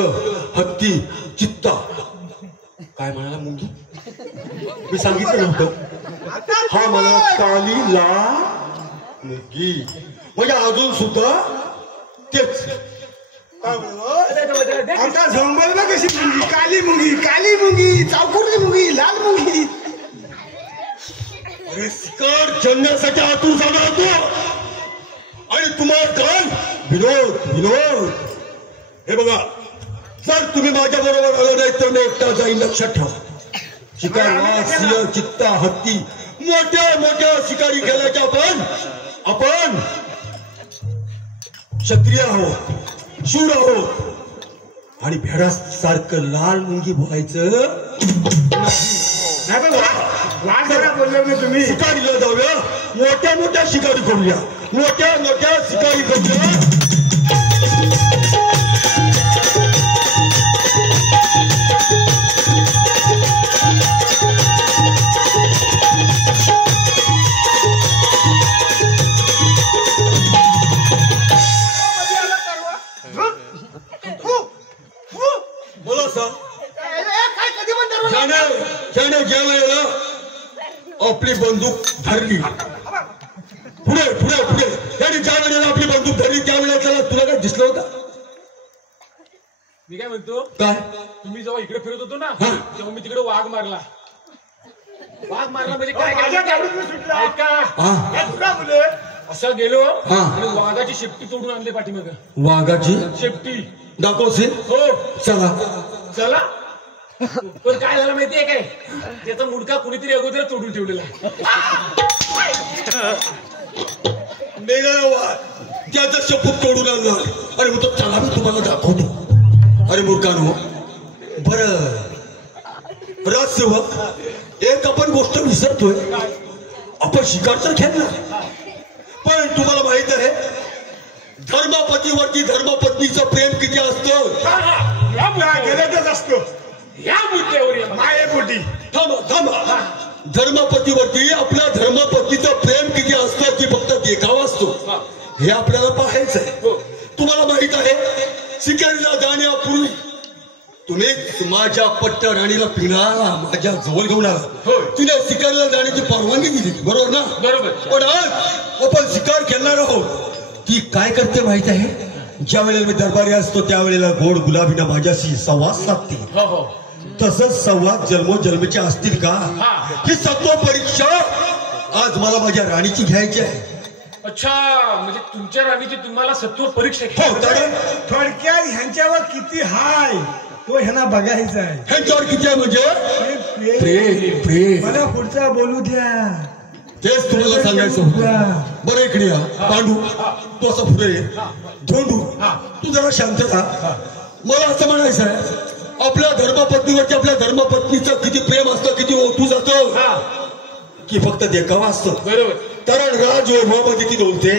हत्ती चित्ता काय म्हणाला मुंगी. मी सांगितलं नव्हतं. हा मला काली लाल मुंगी म्हणजे अजून सुद्धा तेच. आता झोंबलला कशी मुंगी. काली मुंगी चावकुर्ली मुंगी लाल मुंगी. अरे शिकार जन्यासाठी आतून झाला होतो आणि तुम्हाला काय विनोद. हे बघा जर तुम्ही माझ्या बरोबर आलो नाही तर मी एकटा जाईल. लक्षात ठेवा. शिकार वाघ सिंह चित्ता हत्ती मोठ्या शिकारी खेळायच्या आपण क्षत्रिय आहोत. शूर आहोत आणि भेडासारखं लाल मुंगी बोलायचं नाही. वाघ जरा बोललो ना तुम्ही. शिकारीला जाऊया. मोठ्या शिकारी करूया. मोठ्या शिकारी करूया. बोला सर. त्याने ज्या वेळेला आपली बंदूक धरली पुढे त्याने ज्या वेळेला आपली बंदूक धरली त्यावेळेला त्याला तुला काय दिसलं होतं. मी काय म्हणतो. काय तुम्ही जेव्हा इकडे फिरत होतो ना तेव्हा मी तिकडे वाघ मारला म्हणजे काय असं गेलो आणि वाघाची शेपटी तोडून आणली पाठीमाग. वाघाची शेपटी दाखवशील. हो चला. पण काय झालं माहितीये काय. त्याचा मुडका कुणीतरी अगोदर तोडून ठेवलेला. मेलेला वाघ त्याचं शेपूट तोडून आणला आणि मग तो चला मी तुम्हाला दाखवतो. अरे मूर्खानो बरं राजसेवक एक आपण गोष्ट विसरतोय. आपण शिकारचं खेळणार. पण तुम्हाला माहित आहे धर्मपतीवरती धर्मपत्नीचं प्रेम किती असतं. गेल्यातच असतो. या मुद्द्यावर मायेपोटी. थांबा. धर्मपतीवरती आपल्या धर्मपत्नीचं प्रेम किती असतं की फक्त देखावा असतो हे आपल्याला पाहायचं आहे. तुम्हाला माहित आहे शिकारीला जाण्यापूर्वी तुम्ही माझ्या पट्ट राणीला पिंगळाला माझ्या जवळ घेऊन आला. होय. तिने शिकारीला जाण्याची परवानगी दिली, बरोबर ना? बरोबर. पण आज आपण शिकार खेळणार आहोत. ती काय करते माहित आहे? ज्या वेळेला मी दरबारी असतो त्यावेळेला गोड गुलाबीना माझ्याशी संवाद साधते. हो हो. तसंच संवाद जन्मोजन्मीचे असतील का? हा. ही सत्व परीक्षा आज मला माझ्या राणीची घ्यायची आहे. अच्छा, म्हणजे तुमच्या राणीची तुम्हाला सत्व परीक्षा हो, तर थोडक्यात ह्यांच्यावर किती हाय तो ह्यांना बघायचा आहे. ह्यांच्यावर किती आहे म्हणजे प्रेम. प्रेम प्रेम. मला पुढचा बोलू द्या. तेच तुम्हाला सांगायचं होतं. बरं इकडे या पांडू, तू असं पुढे ये. धोंडू, तू जरा शांत राहा. मला असं म्हणायचं आहे, आपल्या धर्मपत्नीवरती आपल्या धर्मपत्नीचं किती प्रेम असतं, किती ओतू जातं, की फक्त देखावा असतो. बरोबर. कारण राजवैभवामध्ये ती लोळते,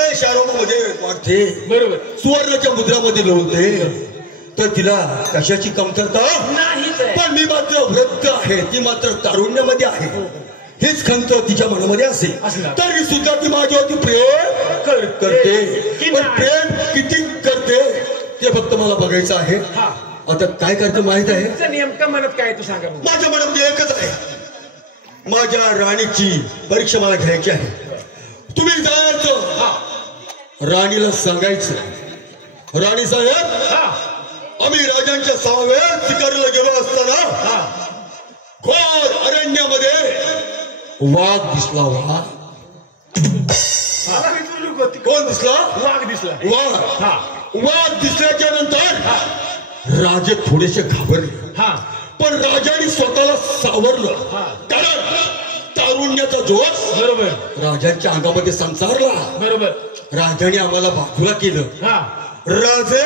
ऐशारोमामध्ये वाढते, बरोबर. सुवर्णाच्या मुद्रामध्ये लोळते. तर तिला कशाची कमतरता नाहीच आहे. पण मी मात्र वृद्ध आहे, ती मात्र तारुण्यामध्ये आहे. हीच खंत तिच्या मनामध्ये असेल असणार. तरी सुद्धा ती माझ्यावरती प्रेम करते. पण प्रेम किती करते ते फक्त मला बघायचं आहे. आता काय करते माहित आहे? तुमचं नेमकं म्हणत काय तू सांगा. माझ्या मनामध्ये एकच आहे, माझ्या राणीची परीक्षा मला घ्यायची आहे. तुम्ही जायचं, राणीला सांगायचं, राणी साहेब आम्ही राजांच्या 6 वेळा शिकारीला गेलो असताना घोर अरण्यामध्ये वाघ दिसला. कोण दिसला? वाघ दिसला. वाघ दिसल्याच्या नंतर राजे थोडेसे घाबरले. पण राजाने स्वतःला सावरलं. कारण तारुण्याचा जोश बरोबर राजांच्या अंगामध्ये संचारला. बरोबर. राजाने आम्हाला बाजूला केलं. राजे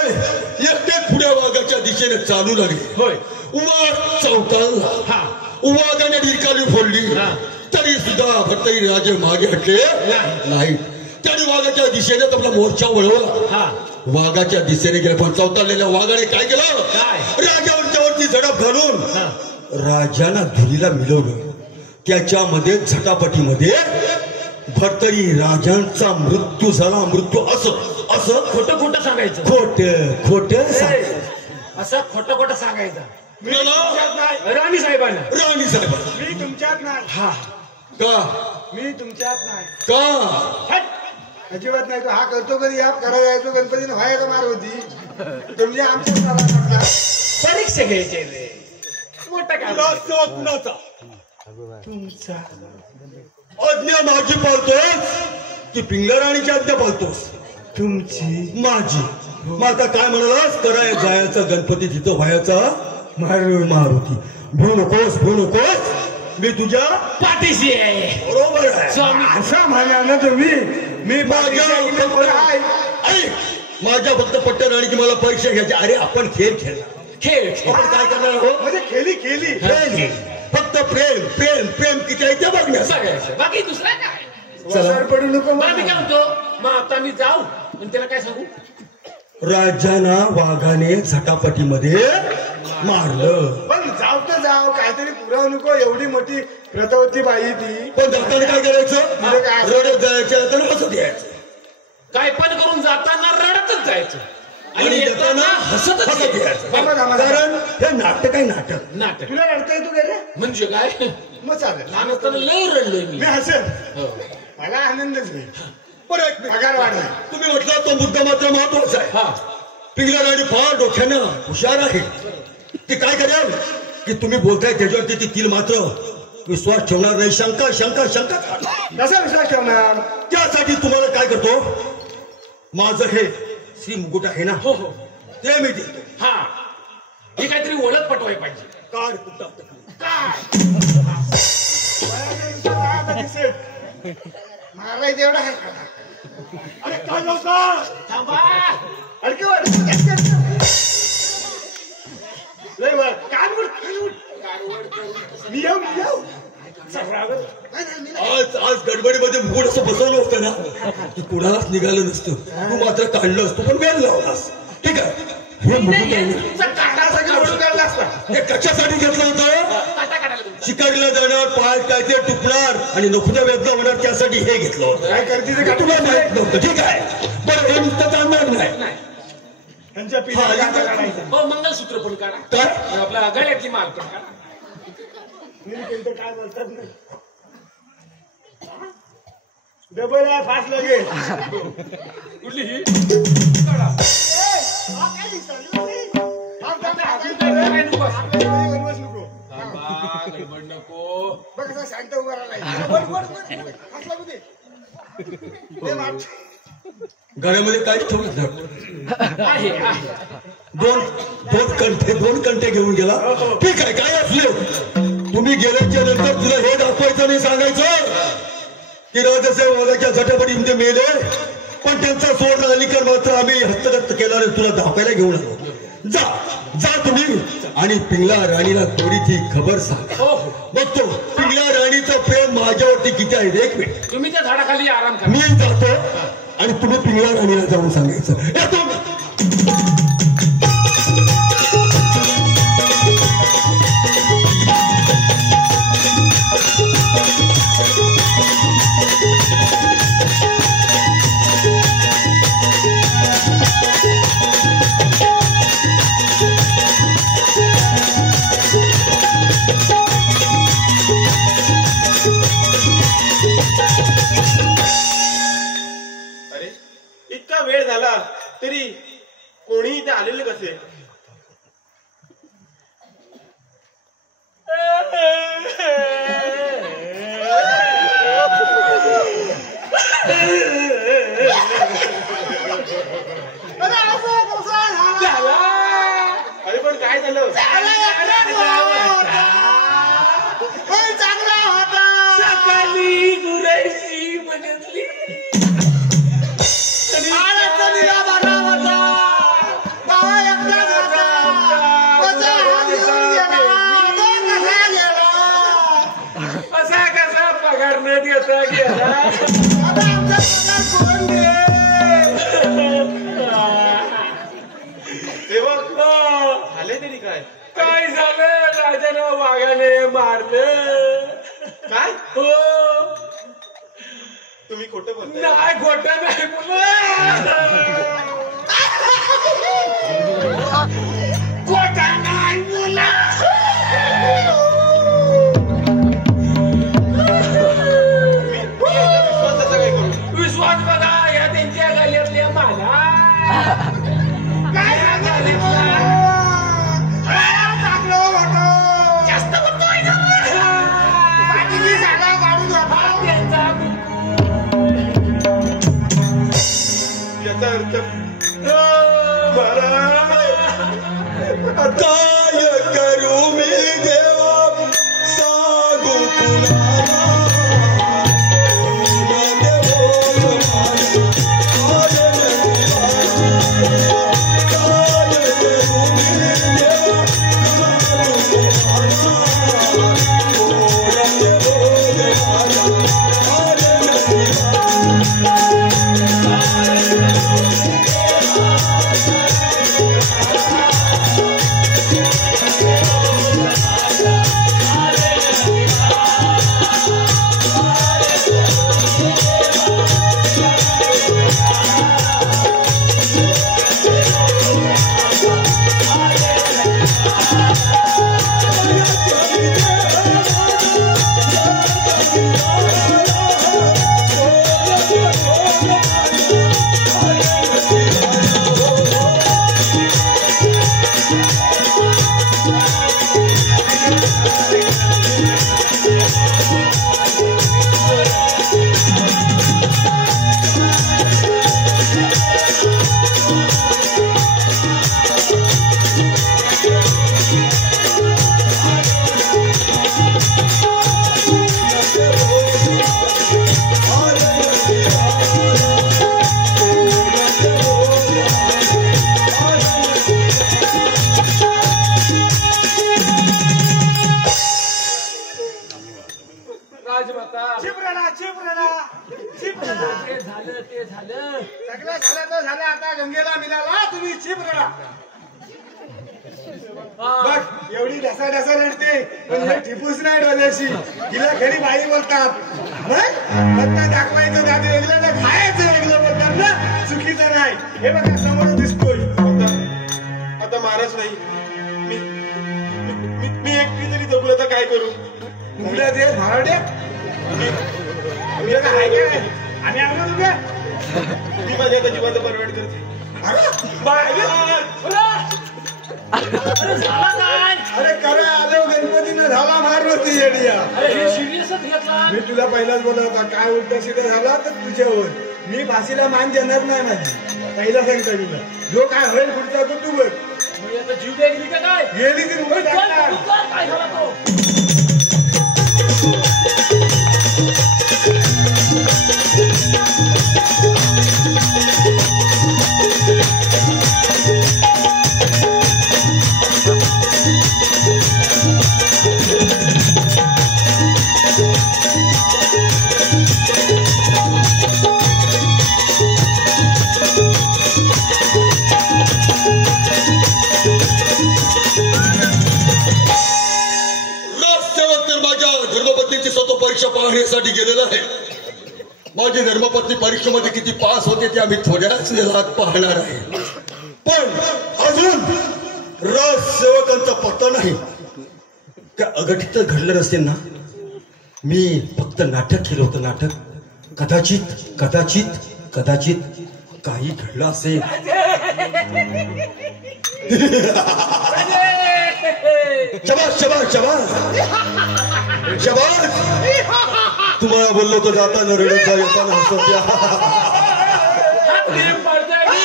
एकटे पुढे वाघाच्या दिशेने चालू लागले. होय. वाघ चौकाला, वाघाने डिरकाली फोडली तरी सुद्धा भरतही राजे मागे हटले नाही. त्याने वाघाच्या दिशेने आपला मोर्चा वळवला. वाघाच्या दिशेने गेले, पण चौतारलेल्या वाघाने काय केलं? राजावरच्यावरती झडप घालून राजांना धुरीला मिळवलं. त्याच्यामध्ये झटापटीमध्ये भरतरी राजांचा मृत्यू झाला. मृत्यू असं असं खोटं खोटं सांगायचं. खोट असं खोटं खोटं सांगायचं. राणी साहेबांना. राणी साहेब मी तुमच्यात नाही. का? मी तुमच्यात नाही का? अजिबात नाही. तो हा करतो कधी या करा जायचो गणपतीने व्हायला मार होती. तुम्ही आमच्या परीक्षा घ्यायची मोठा काय कुणाचा? तुमचा आज्ञा माझी पाळतोस की पिंगला राणीची आज्ञा पाळतोस? तुमची. माझी. मग आता काय म्हणालास? कराय जायचं गणपती तिथं व्हायचा मारुती. भिऊ नकोस, मी तुझ्या पाठीशी आहे. बरोबर आहे. असा म्हणा ना तुम्ही. मी माझ्या फक्त पट्ट राणीची मला परीक्षा घ्यायची. अरे आपण खेळ आपण काय करणार आहोत? म्हणजे खेळी फक्त प्रेम प्रेम प्रेम किती आहे ते बघण्यास. बाकी दुसरा काय? चला पडू नको. मी काय म्हणतो, मग आता मी जाऊ पण त्याला काय सांगू? राजांना वाघाने झटापटीमध्ये मारलं. पण जाऊ तर जाऊ, काहीतरी पुराव नको. एवढी मोठी प्रतावती बाई ती. पण जाताना काय करायचं? रडत जायचं तर हसत यायचं. काय पण करून जाताना रडतच जायचं आणि येताना हसत यायचं. कारण हे नाटक आहे. नाटक. तुला रडता येतो का रे? म्हणजे काय? मग चालेल. लहान असताना लय रडलोय मी. हसेल. मला आनंदच नाही. परत पगार वाढला. तुम्ही म्हटलं तो मुद्दा मात्र महत्वाचा आहे. पिंगला राणी फार डोक्यानं हुशार आहे. ती काय करेल की तुम्ही बोलताय त्याच्यावरती ती तिल मात्र विश्वास ठेवणार नाही. शंका कसा विश्वास ठेवणार? त्यासाठी तुम्हाला काय करतो, माझं हे श्री मुकुट आहे ना, हो ते मी देतो. हे काहीतरी ओळख पटवाय पाहिजे. काढ कुठं माराय तेवढा आहे. अरे काय नव्हता थांबा. अडके मी येऊ. आज गडबडीमध्ये मुकुट असं बसवलं होतं ना, की कुणालाच निघालं नसतं. तू मात्र काढलं असतो, पण वेळ लावलास. ठीक आहे. हे मुकुट हे कशासाठी घेतलं होतं? शिकारीला जाणार, पाय काय ते तुटणार आणि नखुदा वेदना होणार, त्यासाठी हे घेतलं होतं. काय करते तुला माहित नव्हतं. ठीक आहे. बरं, हे नुसतं चालणार नाही. त्यांच्या पिढ्या काढायचा. हो मंगलसूत्र पण काढा. काय आपला गळ्यातली माळ पण काढा. मी केलं काय बोलतात नाही. डबल आहे फास्ट लगेच. कुठली ही गडबड नको. शांत उभा राहिला. गळ्यामध्ये काहीच ठेवलं नाही. आहे आहे. दोन कंठे घेऊन गेला. ठीक आहे, काय असले तुम्ही गेल्याच्या नंतर तुला हे दाखवायचं नाही, सांगायचं की राजसाहेब वाघाच्या झटापटीमध्ये मेले, पण त्यांचा सोडला अलीकर मात्र आम्ही हस्तगत केला तुला दाखवायला घेऊन आलो. जा तुम्ही आणि पिंगला राणीला थोडीशी खबर सांगा. बघतो पिंगला राणीचं प्रेम माझ्यावरती किती आहे. एक मिनिट, तुम्ही त्या झाडाखाली आराम करा. मी जातो आणि तुम्ही पिंगला राणीला जाऊन सांगायचं. येतो. अरे इतका वेळ झाला तरी कोणी इथे आलेले कसे? अरे पण काय झालं? सकाळी गुराईची म्हणतली असा कसा पगार न देता गेला. झाले तरी काय? काय झालं? राजानं वाघाने मारलं. काय हो तुम्ही खोटं बोलताय? नाही, खोटं नाही खोटा नाही बोला. मी याच्यात विश्वासाचा काय करू? विश्वास बघा या त्यांच्या गल्ल्यातल्या मला काय जास्त बोलतोय ना. त्यांचा याचा अर्थ काय करू मी देवा सांगू कुणाला. ते झालं सगळं झालं तर झालं. आता गंगेला मिळाला तुम्ही चिप रडा. बघ एवढी ढसा रडते पण हे टिपूस नाही डोल्याशी. हिला खरी बाई बोलतात. फक्त दाखवायचं त्यात वेगळं ना खायचं वेगळं बोलतात ना. चुकीचं नाही. हे बघा समोर दिसतोय मी एकटी तरी जगलो तर काय करू? उद्या ते भाराड्या उद्या काय आहे काय? आणि आम्ही उद्या मी माझ्या आता जीवाचं परवाड करते. अरे झाला काय? अरे करा आलो गणपतीनं झाला मारवती येड्या. अरे हे सिरियसच घेतला. मी तुला पहिलाच बोलत होता काय उलटा सीधा झाला तर तुझ्यावर मी फाशीला मान देणार नाही माझी. पहिला सांगता तुला जो काय होईल पुढचा तो तू बघ. मी आता जीव द्यायची का काय? गेली ती मुंबई चल, टाकणार. तू कर, काय झाला तो? परीक्षा पाहण्यासाठी गेलेला आहे. माझी धर्मपत्नी परीक्षेमध्ये किती पास होते ते आम्ही थोड्याच वेळात पाहणार आहे. पण अजून राजसेवकांचा पत्ता नाही. त्या अघटित घडलं नसेल ना. मी फक्त नाटक केलं होतं. नाटक कदाचित कदाचित कदाचित काही घडलं असेल. शबास शबास शबास शबास. तुम्हाला बोललो तो जाताना रडत जा येताना हसत द्या. प्रेम पडतंय मी.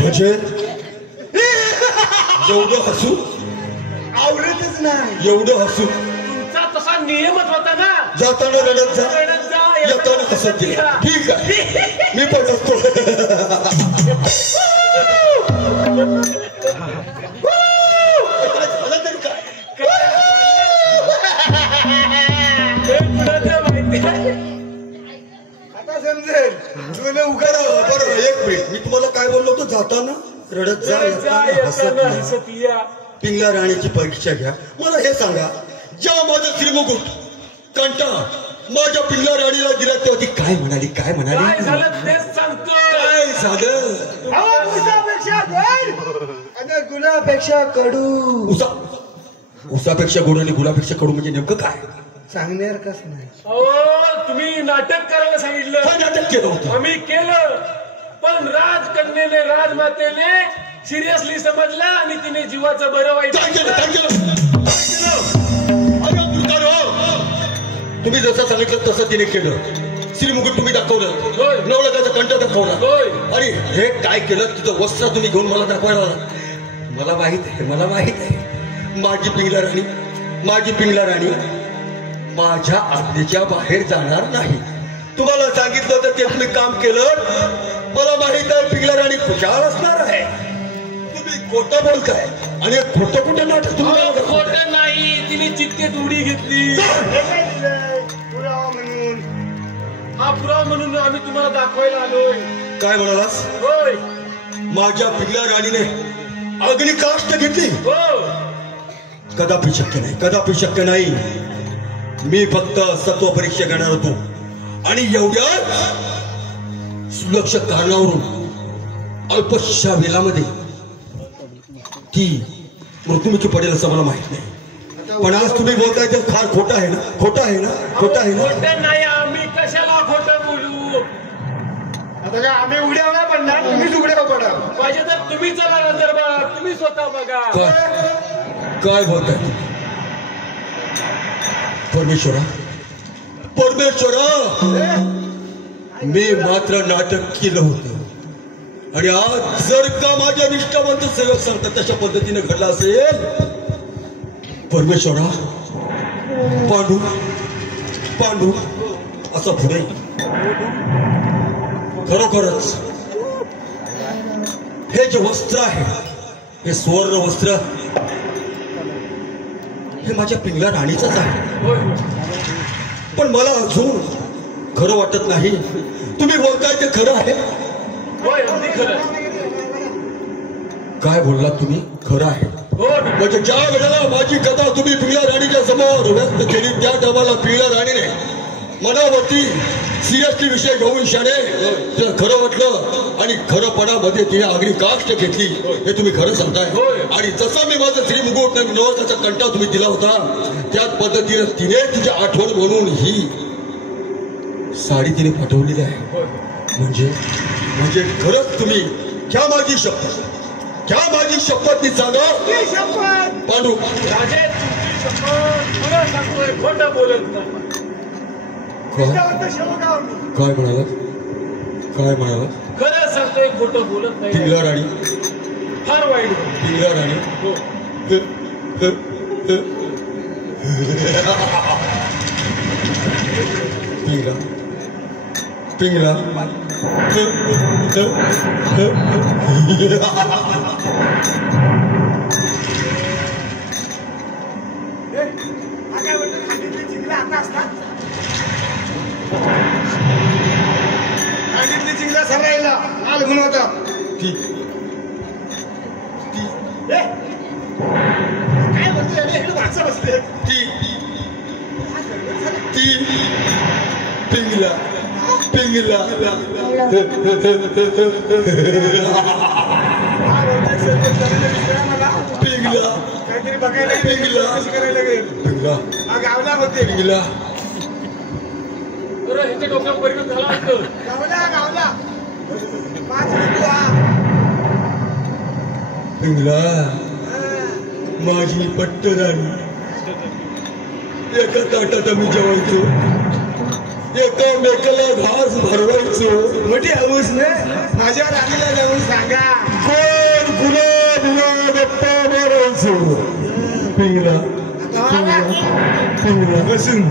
म्हणजे एवढं हसू आवडतच नाही. एवढं हसू तुमचा तसा नियमच होता ना. जाताना रडत जा रडत जा, येताना हसत द्या. ठीक आहे मी पण हसतो. झालं तरी काय. हे कुणाचं माहिती आहे? आता समजेल तुला उघड. बरं एक मिनिट. मी तुम्हाला काय बोललो होतो. जाताना रडत जा रडत जा, येताना हसत येताना द्या. हसत या. पिंगला राणीची परीक्षा घ्या. मला हे सांगा जेव्हा माझं श्रीमुकुट कंटा माझ्या पिंगला राणीला दिला तेव्हा ती काय म्हणाली. काय काय म्हणाली. झालं तेच सांगतो. काय झालं. उसापेक्षा गोड आणि गुलापेक्षा कडू. उसापेक्षा गोड आणि गुलापेक्षा कडू म्हणजे नेमकं काय. सांगणार कस नाही. अहो तुम्ही नाटक करायला सांगितलं. काय नाटक केलं होतं. आम्ही केलं. पण राजकन्येने राजमातेने सिरियसली समजला आणि तिने जीवाचं बरं वाईट. काय केलं. काय केलं. अरे मूर्खानो, तुम्ही जसं सांगितलं तसं तिने केलं. श्रीमुकुट तुम्ही दाखवलं. होय. नवलखाचा कंठ दाखवला. होय. अरे हे काय केलं. तुझं वस्त्र तुम्ही घेऊन मला दाखवायला आला. मला माहित आहे. मला माहित आहे. माझी पिंगला राणी माझी पिंगला राणी माझ्या आज्ञेच्या बाहेर जाणार नाही. तुम्हाला सांगितलं तर ते तुम्ही काम केलं. मला माहित आहे पिंगला राणी खुशाल असणार आहे. तुम्ही खोटं बोलताय आणि खोटं कुठं नाटक तुम्हाला दाखवताय. खोटं नाही. तिने चित्तेत उडी घेतली. पुरावा म्हणून हा पुरावा म्हणून आम्ही तुम्हाला दाखवायला आलोय. काय म्हणालास. होय. माझ्या पिंगला राणीने अग्निकाष्ठ घेतली. हो. कदापि शक्य नाही. कदापि शक्य नाही. मी फक्त सत्व परीक्षा घेणार होतो आणि एवढ्या सुलक्ष कारणावरून अल्पशा वेळामध्ये ती मृत्युमुखी पडेल असं मला माहित नाही. पण आज तुम्ही बोलताय ते फार खोटं आहे ना. खोटं आहे ना. खोटं आहे ना. खोटं नाही. आम्ही कशाला खोटं बोलू. आता काय आम्ही उड्या नाही पडणार. तुम्हीच उड्या पडा. पाहिजे तर तुम्ही चला ना दरबार. तुम्ही स्वतः बघा. काय बोलताय. परमेश्वरा परमेश्वरा मी मात्र नाटक केलं होतं आणि आज जर का माझ्या निष्ठावंत सेवक सांगतात तशा पद्धतीने घडला असेल. परमेश्वरा पांडू पांडू असं पुढे खरोखरच हे जे वस्त्र आहे हे सुवर्ण वस्त्र हे माझ्या पिंगला राणीचंच आहे. पण मला अजून खरं वाटत नाही. तुम्ही बोलताय ते खरं आहे. होय. अगदी खरं. काय बोललात तुम्ही. खरं आहे. हो. म्हणजे ज्या वेळेला माझी कथा तुम्ही पिंगला राणीच्या समोर व्यक्त केली त्या टायमाला पिंगला राणीने मनावरती सिरियसली विषय घेऊन शाणे तिला खरं वाटलं आणि खरंपणामध्ये तिने आगरी काष्ट घेतली हे तुम्ही खरं सांगताय. आणि जसं मी माझं श्री मुकुट नवसाचा कंटा तुम्ही दिला होता त्याच पद्धतीने तिने तिची आठवण म्हणून ही साडी तिने पाठवलेली आहे. म्हणजे खरंच तुम्ही क्या माझी शपथ ती सांगा पांडू. राजे तुमची शपथ खरं सांगतोय, खोटं बोलत नाही. काय म्हणाला खरं सांगतोय, खोटं बोलत नाही. पिंगला राणी फार वाईट बोल. पिंगला राणी हो. पिंगला खांडीतली चिंगला सरायला आल म्हणून होता. काय म्हणतो वाचा बसले ती पिंगला काहीतरी बघायला करायला गेलं गावला होते पिंगला बरं ह्याच्या डोक्यावर परिणाम झाला वाटतं. गावला 5 पिंगला माझी पट्ट राणी एका ताटात आम्ही जेवायचो, एका मेकाला घास भरवायचो. मोठी हौस ना माझ्या राणीला जाऊन सांगा कोण गुलाब गप्पा मारायचो. पिंगला बसून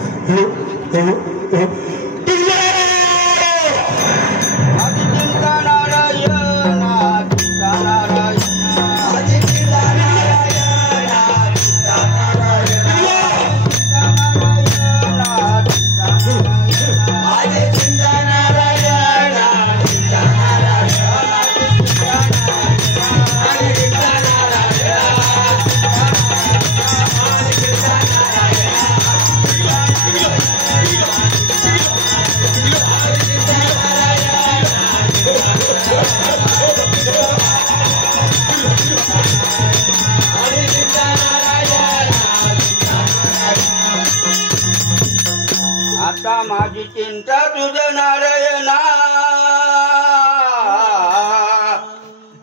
आता माझी चिंता तुझं नारायणा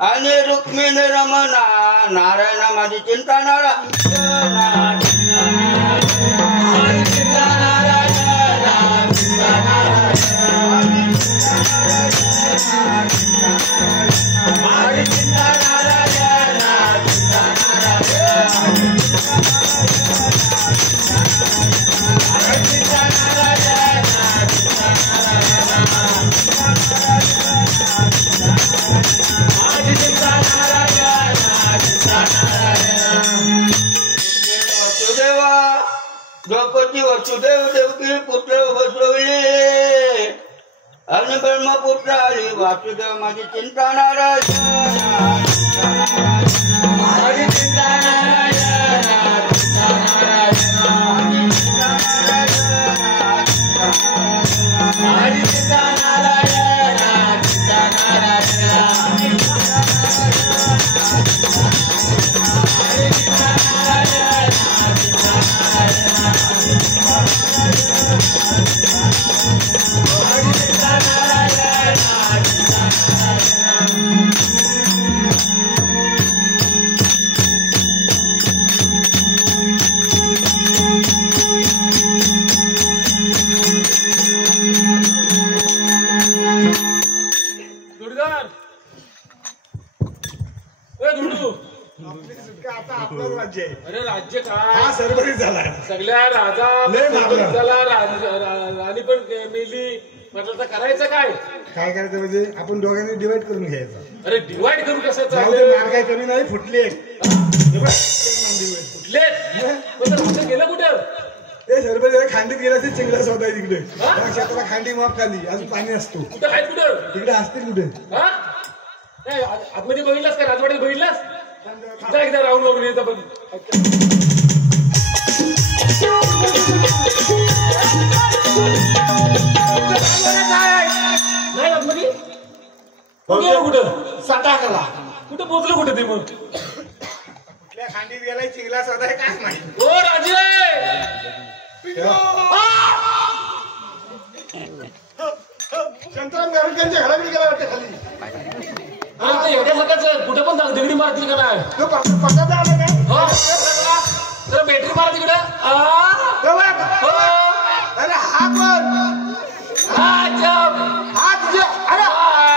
आणि रुक्मिणी रमणा. नारायणा माझी चिंता नारायणा. द्रौपदी वसुदेव देवकी पुत्र बसवले आणि ब्रह्मपुत्र आली. वासुदेव माझी चिंता नारायण. आता आपलं राज्य आहे. अरे राज्य हा काय सरभरीत झाला सगळ्या राजा लय मारला. झाला, राणी पण मेली. म्हटलं तर करायचं काय करायचं म्हणजे आपण दोघांनी डिवाइड करून घ्यायचं. अरे डिवाइड करू कसं जाऊ दे, मार काय कमी नाही. फुटले कुठले कुठं गेलं कुठं ते सरभरी खांडीत गेला ते चिंगला स्वतः आहे तिकडे. शेताला खांडी माफ खाली अजून पाणी असतो. कुठं आहेत कुठं तिकडे असतील कुठे. हा नाही, आतमध्ये बघितलास का राजवाड्यात बघितलास जा एकदा राऊंड मारून येतं बघ. नाही आतमध्ये गेलं कुठं सटाकला कुठं पोहोचलं कुठं ते मग कुठल्या खांडीत गेलाय चिंगला सदाय काय माहिती. ओ राजे शंतराम गारटकरांच्या घराकडे गेला वाटतं खाली. अरे ते एवढ्या सकाळचं कुठे पण दगडी मारतील का नाही तो पटाचा आला काय हो तर बॅटरी मारा तिकडे अरे हा कोण हा तुझ्या अरे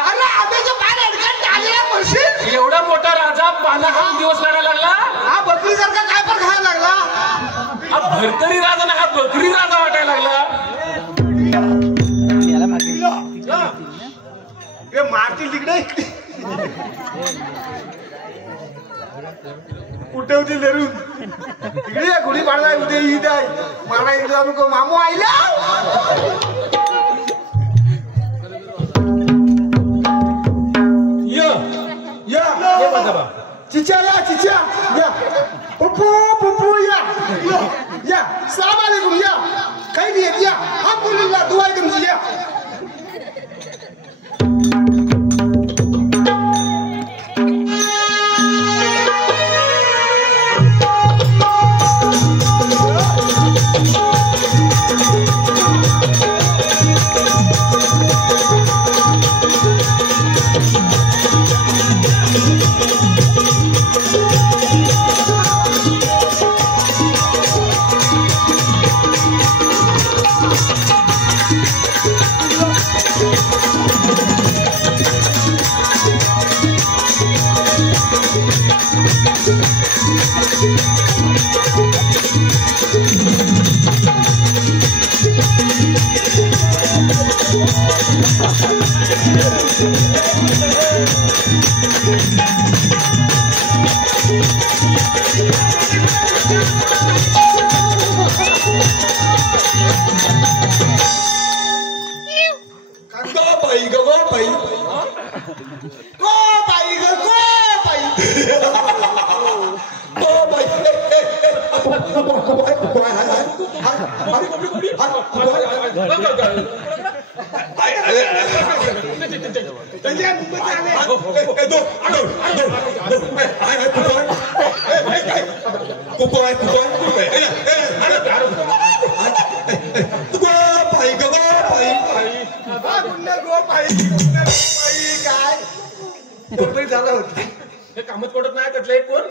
अरे आंब्याच्या पान अडकत आलेला म्हणशील. एवढा मोठा राजा पाना खाऊन दिवस काढायला लागला. हा बकरी सारखा काय पण खायला लागला. हा भरतरी राजा ना हा बकरी राजा वाटायला लागला. मारतील तिकडे कुठे होती धरून तिकडे गुढी पाडलाय उद्या ईद आहे मला ईद नको मामू आईला. चिचा या चिचा या पप्पू पप्पू या सलाम अलैकुम या काही नाही येत या अल्हम्दुलिल्लाह दुआ आहे तुमची या. कामच पडत नाही त्यातलं एक कोण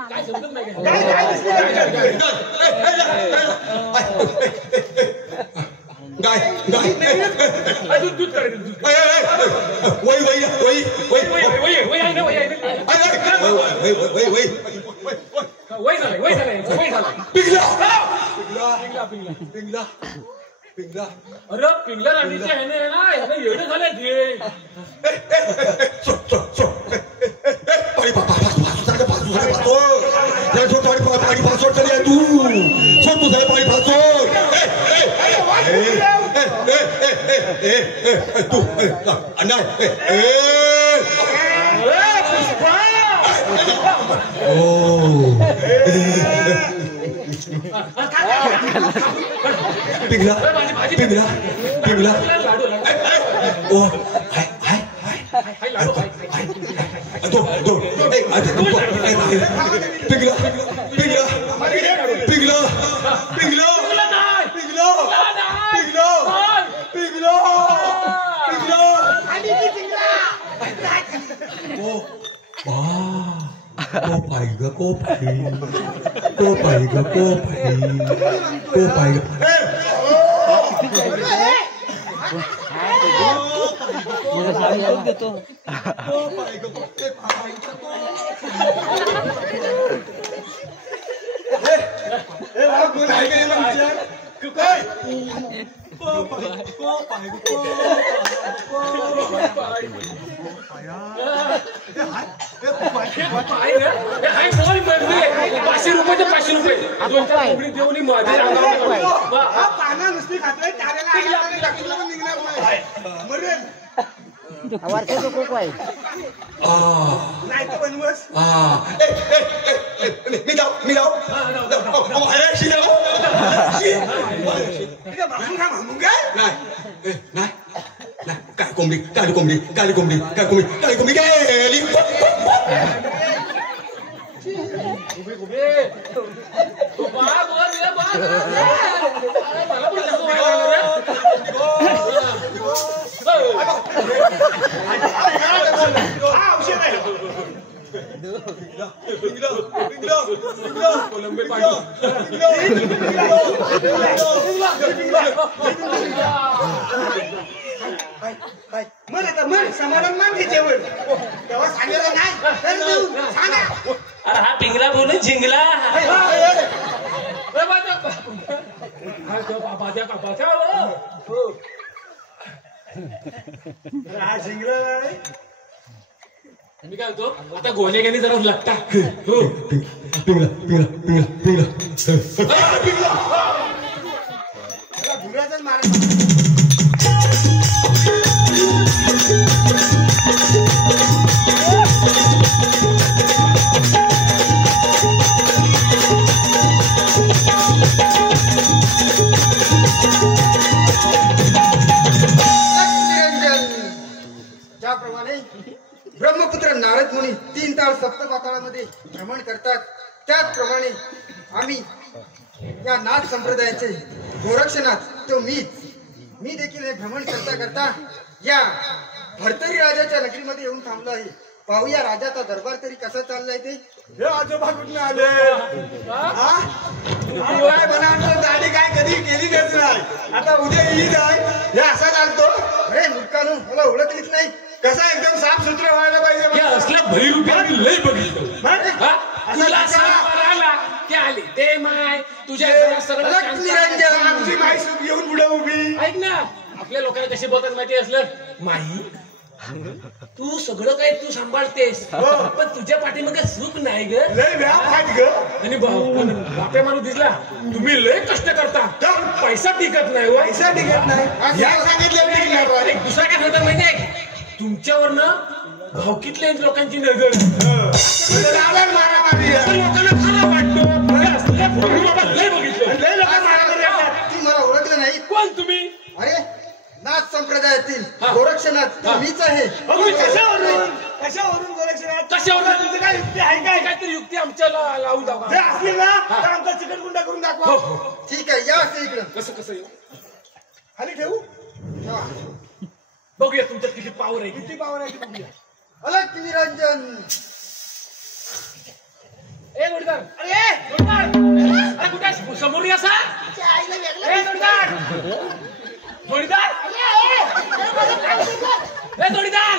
काय समजत नाही दूध करायचं वय झालं पिंगला अरे पिंगला राणीचे आहे ना एवढे झाले पिंगला पिंगला पिंगला ओ हाय हाय हाय लाडू हाय दो पिंगला पिंगला पिंगला पिंगला पिंगला पिंगला ओ पाएगा को पाएगा नाही तर बनवस मी जाऊ मागून काय नाही काय कोंबडी काली कोंबडी काली कोंबडी काली कोंबडी गेली मन समाधान मान त्याच्यावर तेव्हा सांगितलं नाही तर तू सांगा. अरे हा पिंगला बोलून झिंगला हा शिंगला मी काय होतो आता गोने गेली जरा लागता भुराचाच मारा. ज्याप्रमाणे ब्रह्मपुत्र नारद मुनी 3 तास सप्तपाताळामध्ये भ्रमण करतात त्याचप्रमाणे आम्ही या नाथ संप्रदायाचे गोरक्षनाथ तो मी देखील हे भ्रमण करता करता या भरतरी राजाच्या नगरीमध्ये येऊन थांबलो आहे. पाहूया राजाचा दरबार तरी कसा चाललाय ते. हे आजोबा कुठून आले दाढी काय कधी केली देत नाही. आता उद्या ईद आहे हे असा चालतो. अरे मुलकानू मला ओळखलीच नाही. कसा एकदम साफ सुथरं व्हायला पाहिजे. असल्या भरी रुपयाने लय बघितलं तुला आला ते आले ते माय तुझ्या घरात सगळं निरंजन आमची माई सुख घेऊन पुढे उभी. ऐक ना आपल्या लोकांना कशी बोलतात माहिती असलं माई तू सगळं काही तू सांभाळतेस पण तुझ्या पाठीमागे सुख नाही ग. लय व्याप आहेत ग. आणि बापे माणूस दिसला तुम्ही लय कष्ट करता पैसा टिकत नाही पैसा टिकत नाही या सांगितलं. एक दुसरा काय म्हणतात माहितीये तुमच्यावरनं भावकीतल्या लोकांची नजर मारामारी लोकांना खरं वाटतं लय बघितलं. लय लोक मारामारी येतात. ती मला ओळखलं नाही. कोण तुम्ही अरे नाथ संप्रदायातील गोरक्षनाथ तो मीच आहे. कशावरून गोरक्षनाथ कशावर तुमचं काय युक्ती आहे काय काहीतरी युक्ती आमच्या लावून जे दाखवा. असली ना तर आमचा चिकटगुंडा करून दाखवा. ठीक आहे या असं इकडं. कसं कसं येऊ खाली ठेवू ठेवा. बघूया तुमच्यात किती पावर आहे. किती पावर आहे ती बघूया. अलग निरंजन. ए जोडीदार अरे कुठे समोर या सा ए जोडीदार जोडीदार ए जोडीदार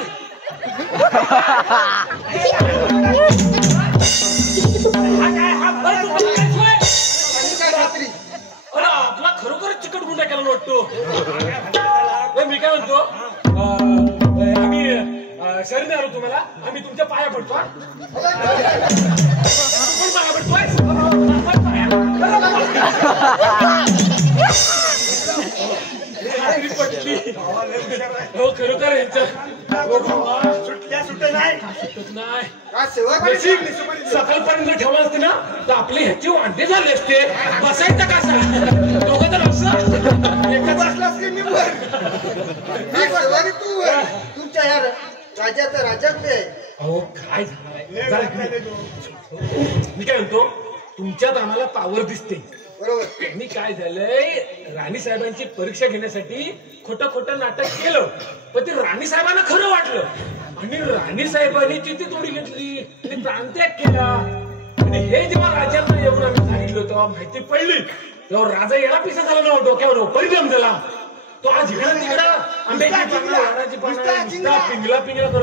काय खात्री. अरे आपला खरोखर चिकटगुंडा केला वाटतो. मी काय म्हणतो आम्ही शरीर आलो तुम्हाला आम्ही तुमच्या पाया पडतो. पाया पडतोय हो खरोखर यांचं सुटल्या सुट्ट्या नाही नाही का सेवक. सकाळपर्यंत ठेवलं असते ना तर आपले ह्याची वांटे झाले असते. बसायचं कसं दोघं तर असं एकच बसलास की मी वर. मी सेवक तू वर. तुमच्या या राजाचं राजात अहो काय झालं मी काय म्हणतो तुमच्यात आम्हाला पावर दिसते बरोबर. मी काय झालंय राणी साहेबांची परीक्षा घेण्यासाठी खोटं नाटक केलं पण ते राणी साहेबांना खरं वाटलं आणि राणी साहेबांनी चित्ती तोडी घेतली आणि प्रांत्याग केला. आणि हे जेव्हा राज्यांना येऊन आम्ही सांगितलं तेव्हा माहिती पडली तेव्हा राजा येणार पिसा झाला ना डोक्यावर परिणाम झाला. तो आज इकडं तिकडं आंब्याची पानं, वडाची पानं, नुसता पिंगला करतो.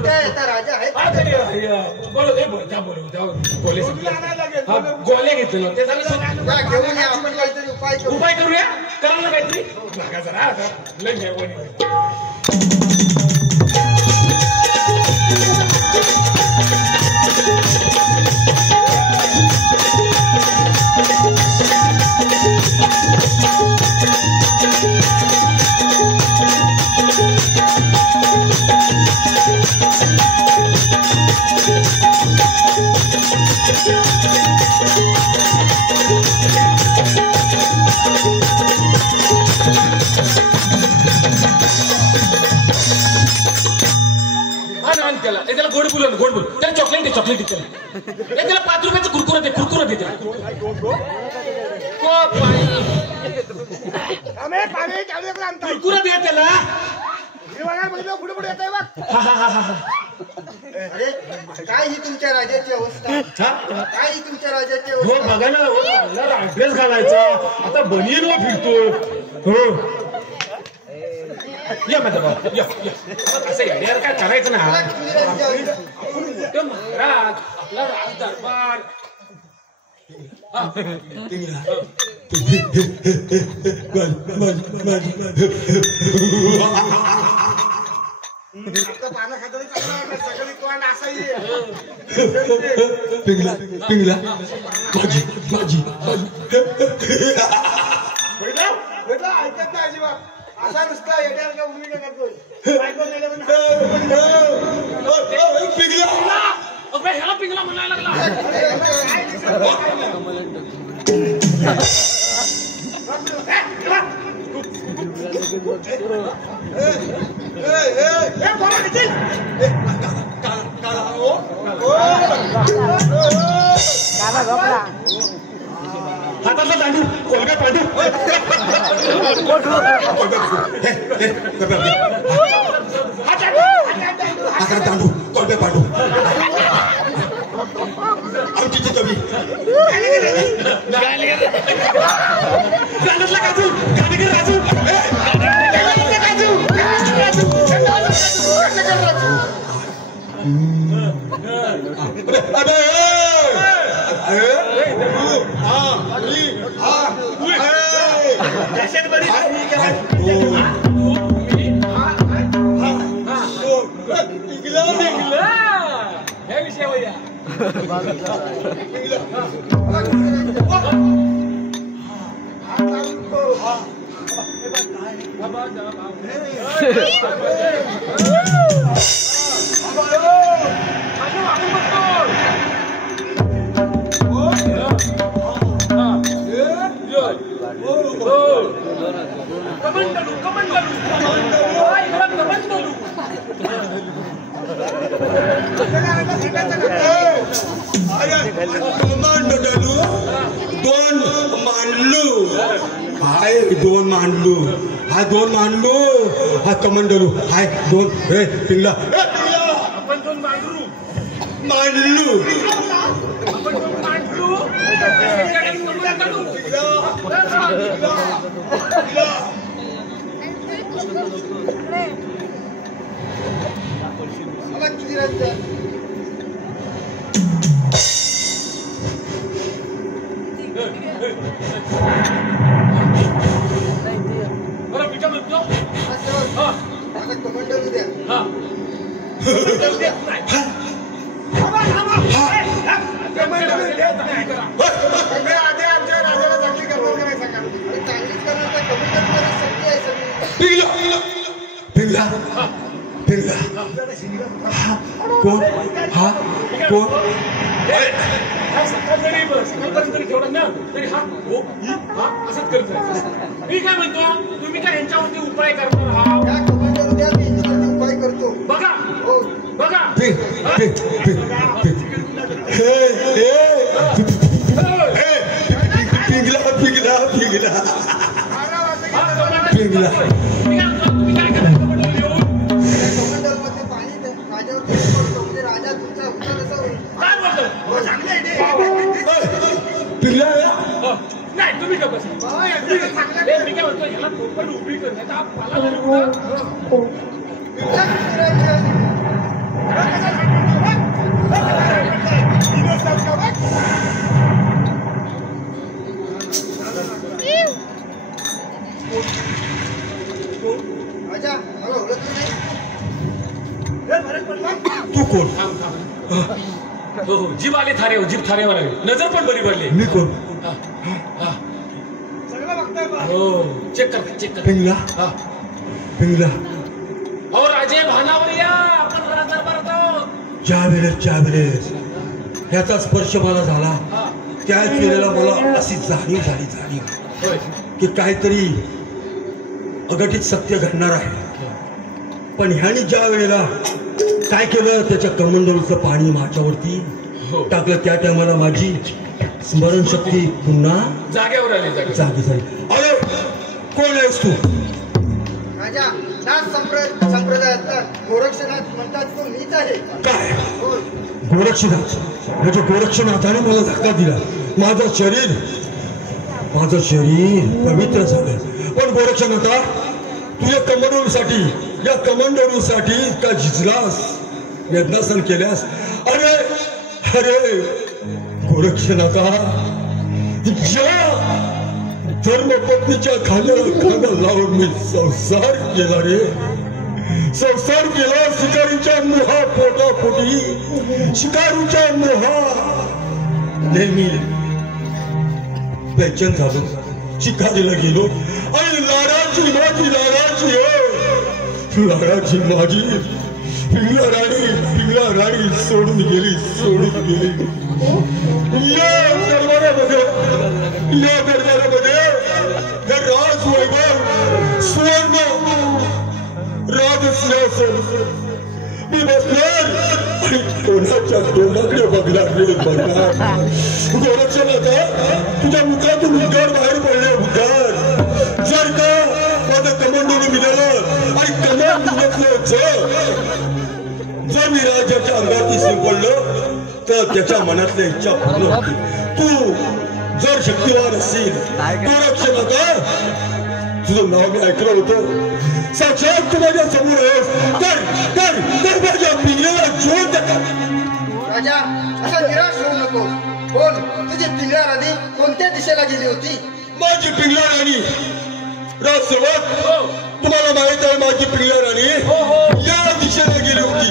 राजा आहे. गोले घेतले ते झालं घेऊन या, आपण काहीतरी उपाय करू. उपाय करूया कराल ना काहीतरी बघा जरा आता लय मेहरबानी. त्याला त्याला गोड बोल गोड बोल त्याला चॉकलेट त्याला त्याला 5 रुपयाचं कुरकुरा दे कुरकुरा दे त्याला अरे काय ही तुमच्या राजाची अवस्था काय ही तुमच्या राजाची अवस्था बघा ना ड्रेस घालायचा आता बनियनवर फिरतो हो या माझा भाऊ या असं येड्यावर काय करायचं ना महाराज आपला राज दरबार पानं खातो सगळी कोण असाई पिंगला माझी ऐकत नाही अजिबात असा नुसता येण्यासारखा भूमिका करतोय ह्याला पिंगला म्हणायला लागला हातातला दांडू कोलगा पांडू आता दांडू कोलगा पांडू आमची चितवी गाण्यातला काजू गाणेकर राजू दोन मांडलू हा कमंडलू हाय दोन पिंगला आपण दोन मांडरू मांडलू आपण दोन मांडरू मला किती राज्य बरं पिठा म्हणतो माझा कमांडर उद्या आमच्या राजाला चांगली करणार का नाही सांगा चांगलीच करण्याचा कमांडर शक्ती आहे सगळी पिंगला कोण हा कोण सकाळपर्यंत जरी ठेवलं ना तरी हा हो हा असंच करत राहायचं मी काय म्हणतो तुम्ही काय यांच्यावरती उपाय करणार आहात या कमांडर उद्या मी याच्यावरती उपाय करतो बघा हो बघा पिंगला तुम्ही काय करायचं म्हटलं लिहून कमांडर मध्ये पाणी राजावरती पडतो म्हणजे राजा तुमचा उद्धार असा होईल काय बोलतो पिंगला नाही तुम्ही का बसा मी काय म्हणतो ह्याला पण उभी करण्याचा मला राजा मला ओळखलं नाही तू कोण हो जीभ आले थारे जीभ थारेवर आले नजर पण बरी पडली मी कोण हो चेक कर पिंगला हो राजे भानावर या आपण राजदरबारात आहोत ज्या वेळेस ह्याचा स्पर्श मला झाला त्याच वेळेला मला अशी जाणीव झाली होय. की काहीतरी अघटित सत्य घडणार आहे. पण ह्याने ज्या वेळेला काय केलं त्याच्या कमंडलूचं पाणी माझ्यावरती टाकलं त्या टायमाला माझी स्मरणशक्ती पुन्हा जागेवर आली जागी झाली. अरे कोण आहेस तू? राजा नाथ संप्रदायातला गोरक्षनाथ म्हणतात तो मीच आहे. काय गोरक्षनाथ? म्हणजे गोरक्षनाथाने मला धक्का दिला. माझं शरीर पवित्र झालं. पण गोरक्षनाथा तू या कमंडलूसाठी का झिजलास, यज्ञासन केल्यास? अरे गोरक्षनाथा, ज्या धर्मपत्नीच्या खांदा लावून मी संसार केला रे, संसार केला. शिकारीच्या मोहा पोटापोटी, शिकारीच्या मोहा नेहमी बेचैन झालो. शिकारीला गेलो आणि लाडाची पिंगला राणी सोडून गेली. या दरबारामध्ये हे राजवैभव सुवर्ण राजसिंहासन मी बसणार आणि कोणाच्या तोंडाकडे बघणार. गोरक्षनाथा, तुझ्या मुखातून उद्गार बाहेर पडले. उद्गार जर का माझं कमांडोने मिळालं आणि कमांडोतलं जर मी राजाच्या अंगावरती शिंपडलं तर त्याच्या मनातल्या इच्छा पूर्ण होती. तू जर शक्तिवान असशील गोरक्षनाथा, तुझं नाव मी ऐकलं होतं, साक्षात तू माझ्या समोर आहेस, तर माझ्या पिंगळ्याला जोड. राजा असा निराश होऊ नको. बोल, तुझी पिंगळा राणी कोणत्या दिशेला गेली होती? माझी पिंगळा राणी राजसेवक, तुम्हाला माहित आहे माझी पिंगळा राणी या दिशेला गेली होती.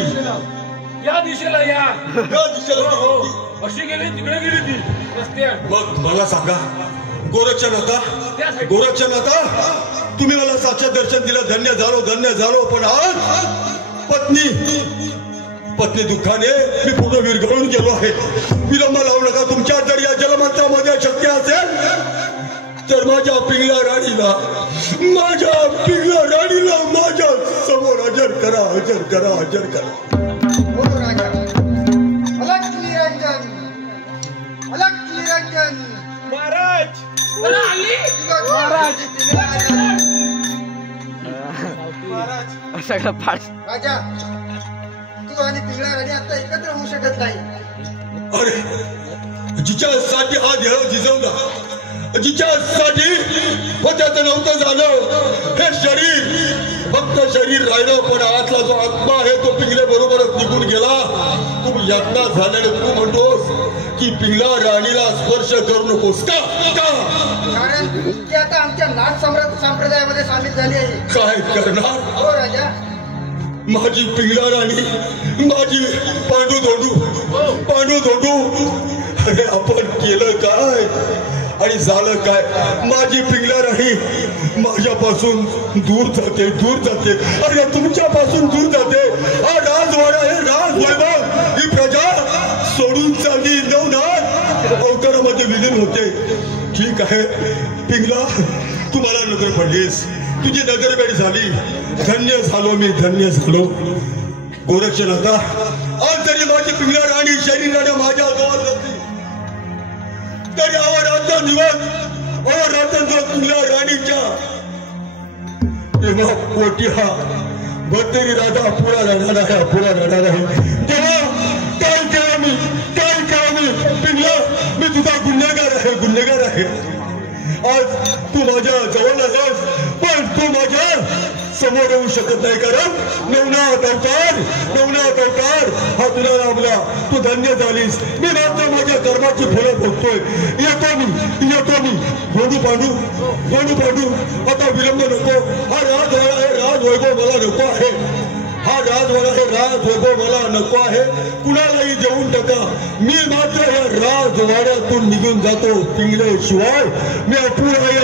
या दिशेला अशी गेली, तिकडे गेली ती रस्त्यात. मग मला सांगा गोरक्षनाथा, तुम्ही मला साक्षात दर्शन दिलं, धन्य झालो. पण आज पत्नी दुःखाने मी पूर्ण विरघळून गेलो आहे. विलंब लावू नका. तुमच्या जर या जलमंत्रामध्ये शक्य असेल तर माझ्या पिंगळा राणीला माझ्या समोर हजर करा. हो राजा. अलग निरंजन महाराज. राजा, तू आणि पिंगळा राणी आता एकत्र होऊ शकत नाही. अरे जिच्यासाठी हा देह जिजवला, जिच्यासाठी त्याचं नव्हतं झालं, हे फक्त शरीर राहिलं. पण आतला जो आत्मा आहे तो पिंगले बरोबरच निघून गेला. तू यातना झाल्याने तू म्हणतोस की पिंगळा राणीला स्पर्श करू नकोस का? कारण ती आता आमच्या नाथ संप्रदायामध्ये सामील झाली आहे. काय करणार? हो राजा. माझी पिंगळा राणी, माझी पांडू धोंडू, अरे आपण केलं काय आणि झालं काय? माझी पिंगळा राणी माझ्यापासून दूर जाते. अरे तुमच्यापासून दूर जाते. हा राजवाडा, हे राजवैभव, ही प्रजा सोडून चालली नवनाथ अवतारामध्ये विलीन होते. ठीक आहे पिंगला, तू मला नजर पडलीस, तुझी नजरबेड झाली. धन्य झालो. गोरक्षनाथा, आज तरी माझी पिंगळा राणी शरीराने माझ्या जवळ नसली तरी रात्र दिवस पिंगळा राणीच्या प्रेमा पोटी हा भरतरी राजा अपुरा राहणार आहे. तेव्हा काय केलं मी? पिंगळा, मी तुझा गुन्हेगार आहे. आज तू माझ्या जवळ आहेस, पण तू माझ्या समोर येऊ शकत नाही. कारण नवनाथ अवतार हा तुला लाभला. तू धन्य झालीस. मी मात्र माझ्या कर्माची फळं भोगतोय. येतो मी. धोंडू पांडू, आता विलंब नको. हा राजवैभव मला नको आहे. कुणालाही देऊन टाका. मी मात्र या राजवाड्यातून निघून जातो. पिंगले शिवाय मी अपुरा आहे.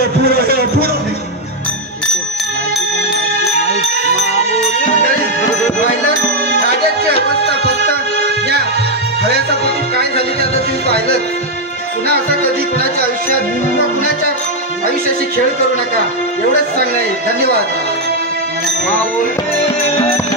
राजाची अवस्था फक्त या हव्याचा पोटी काय झाली त्या पाहिलं, पुन्हा असा कधी कुणाच्या आयुष्यात किंवा कुणाच्या आयुष्याशी खेळ करू नका, एवढंच सांगणं आहे. धन्यवाद.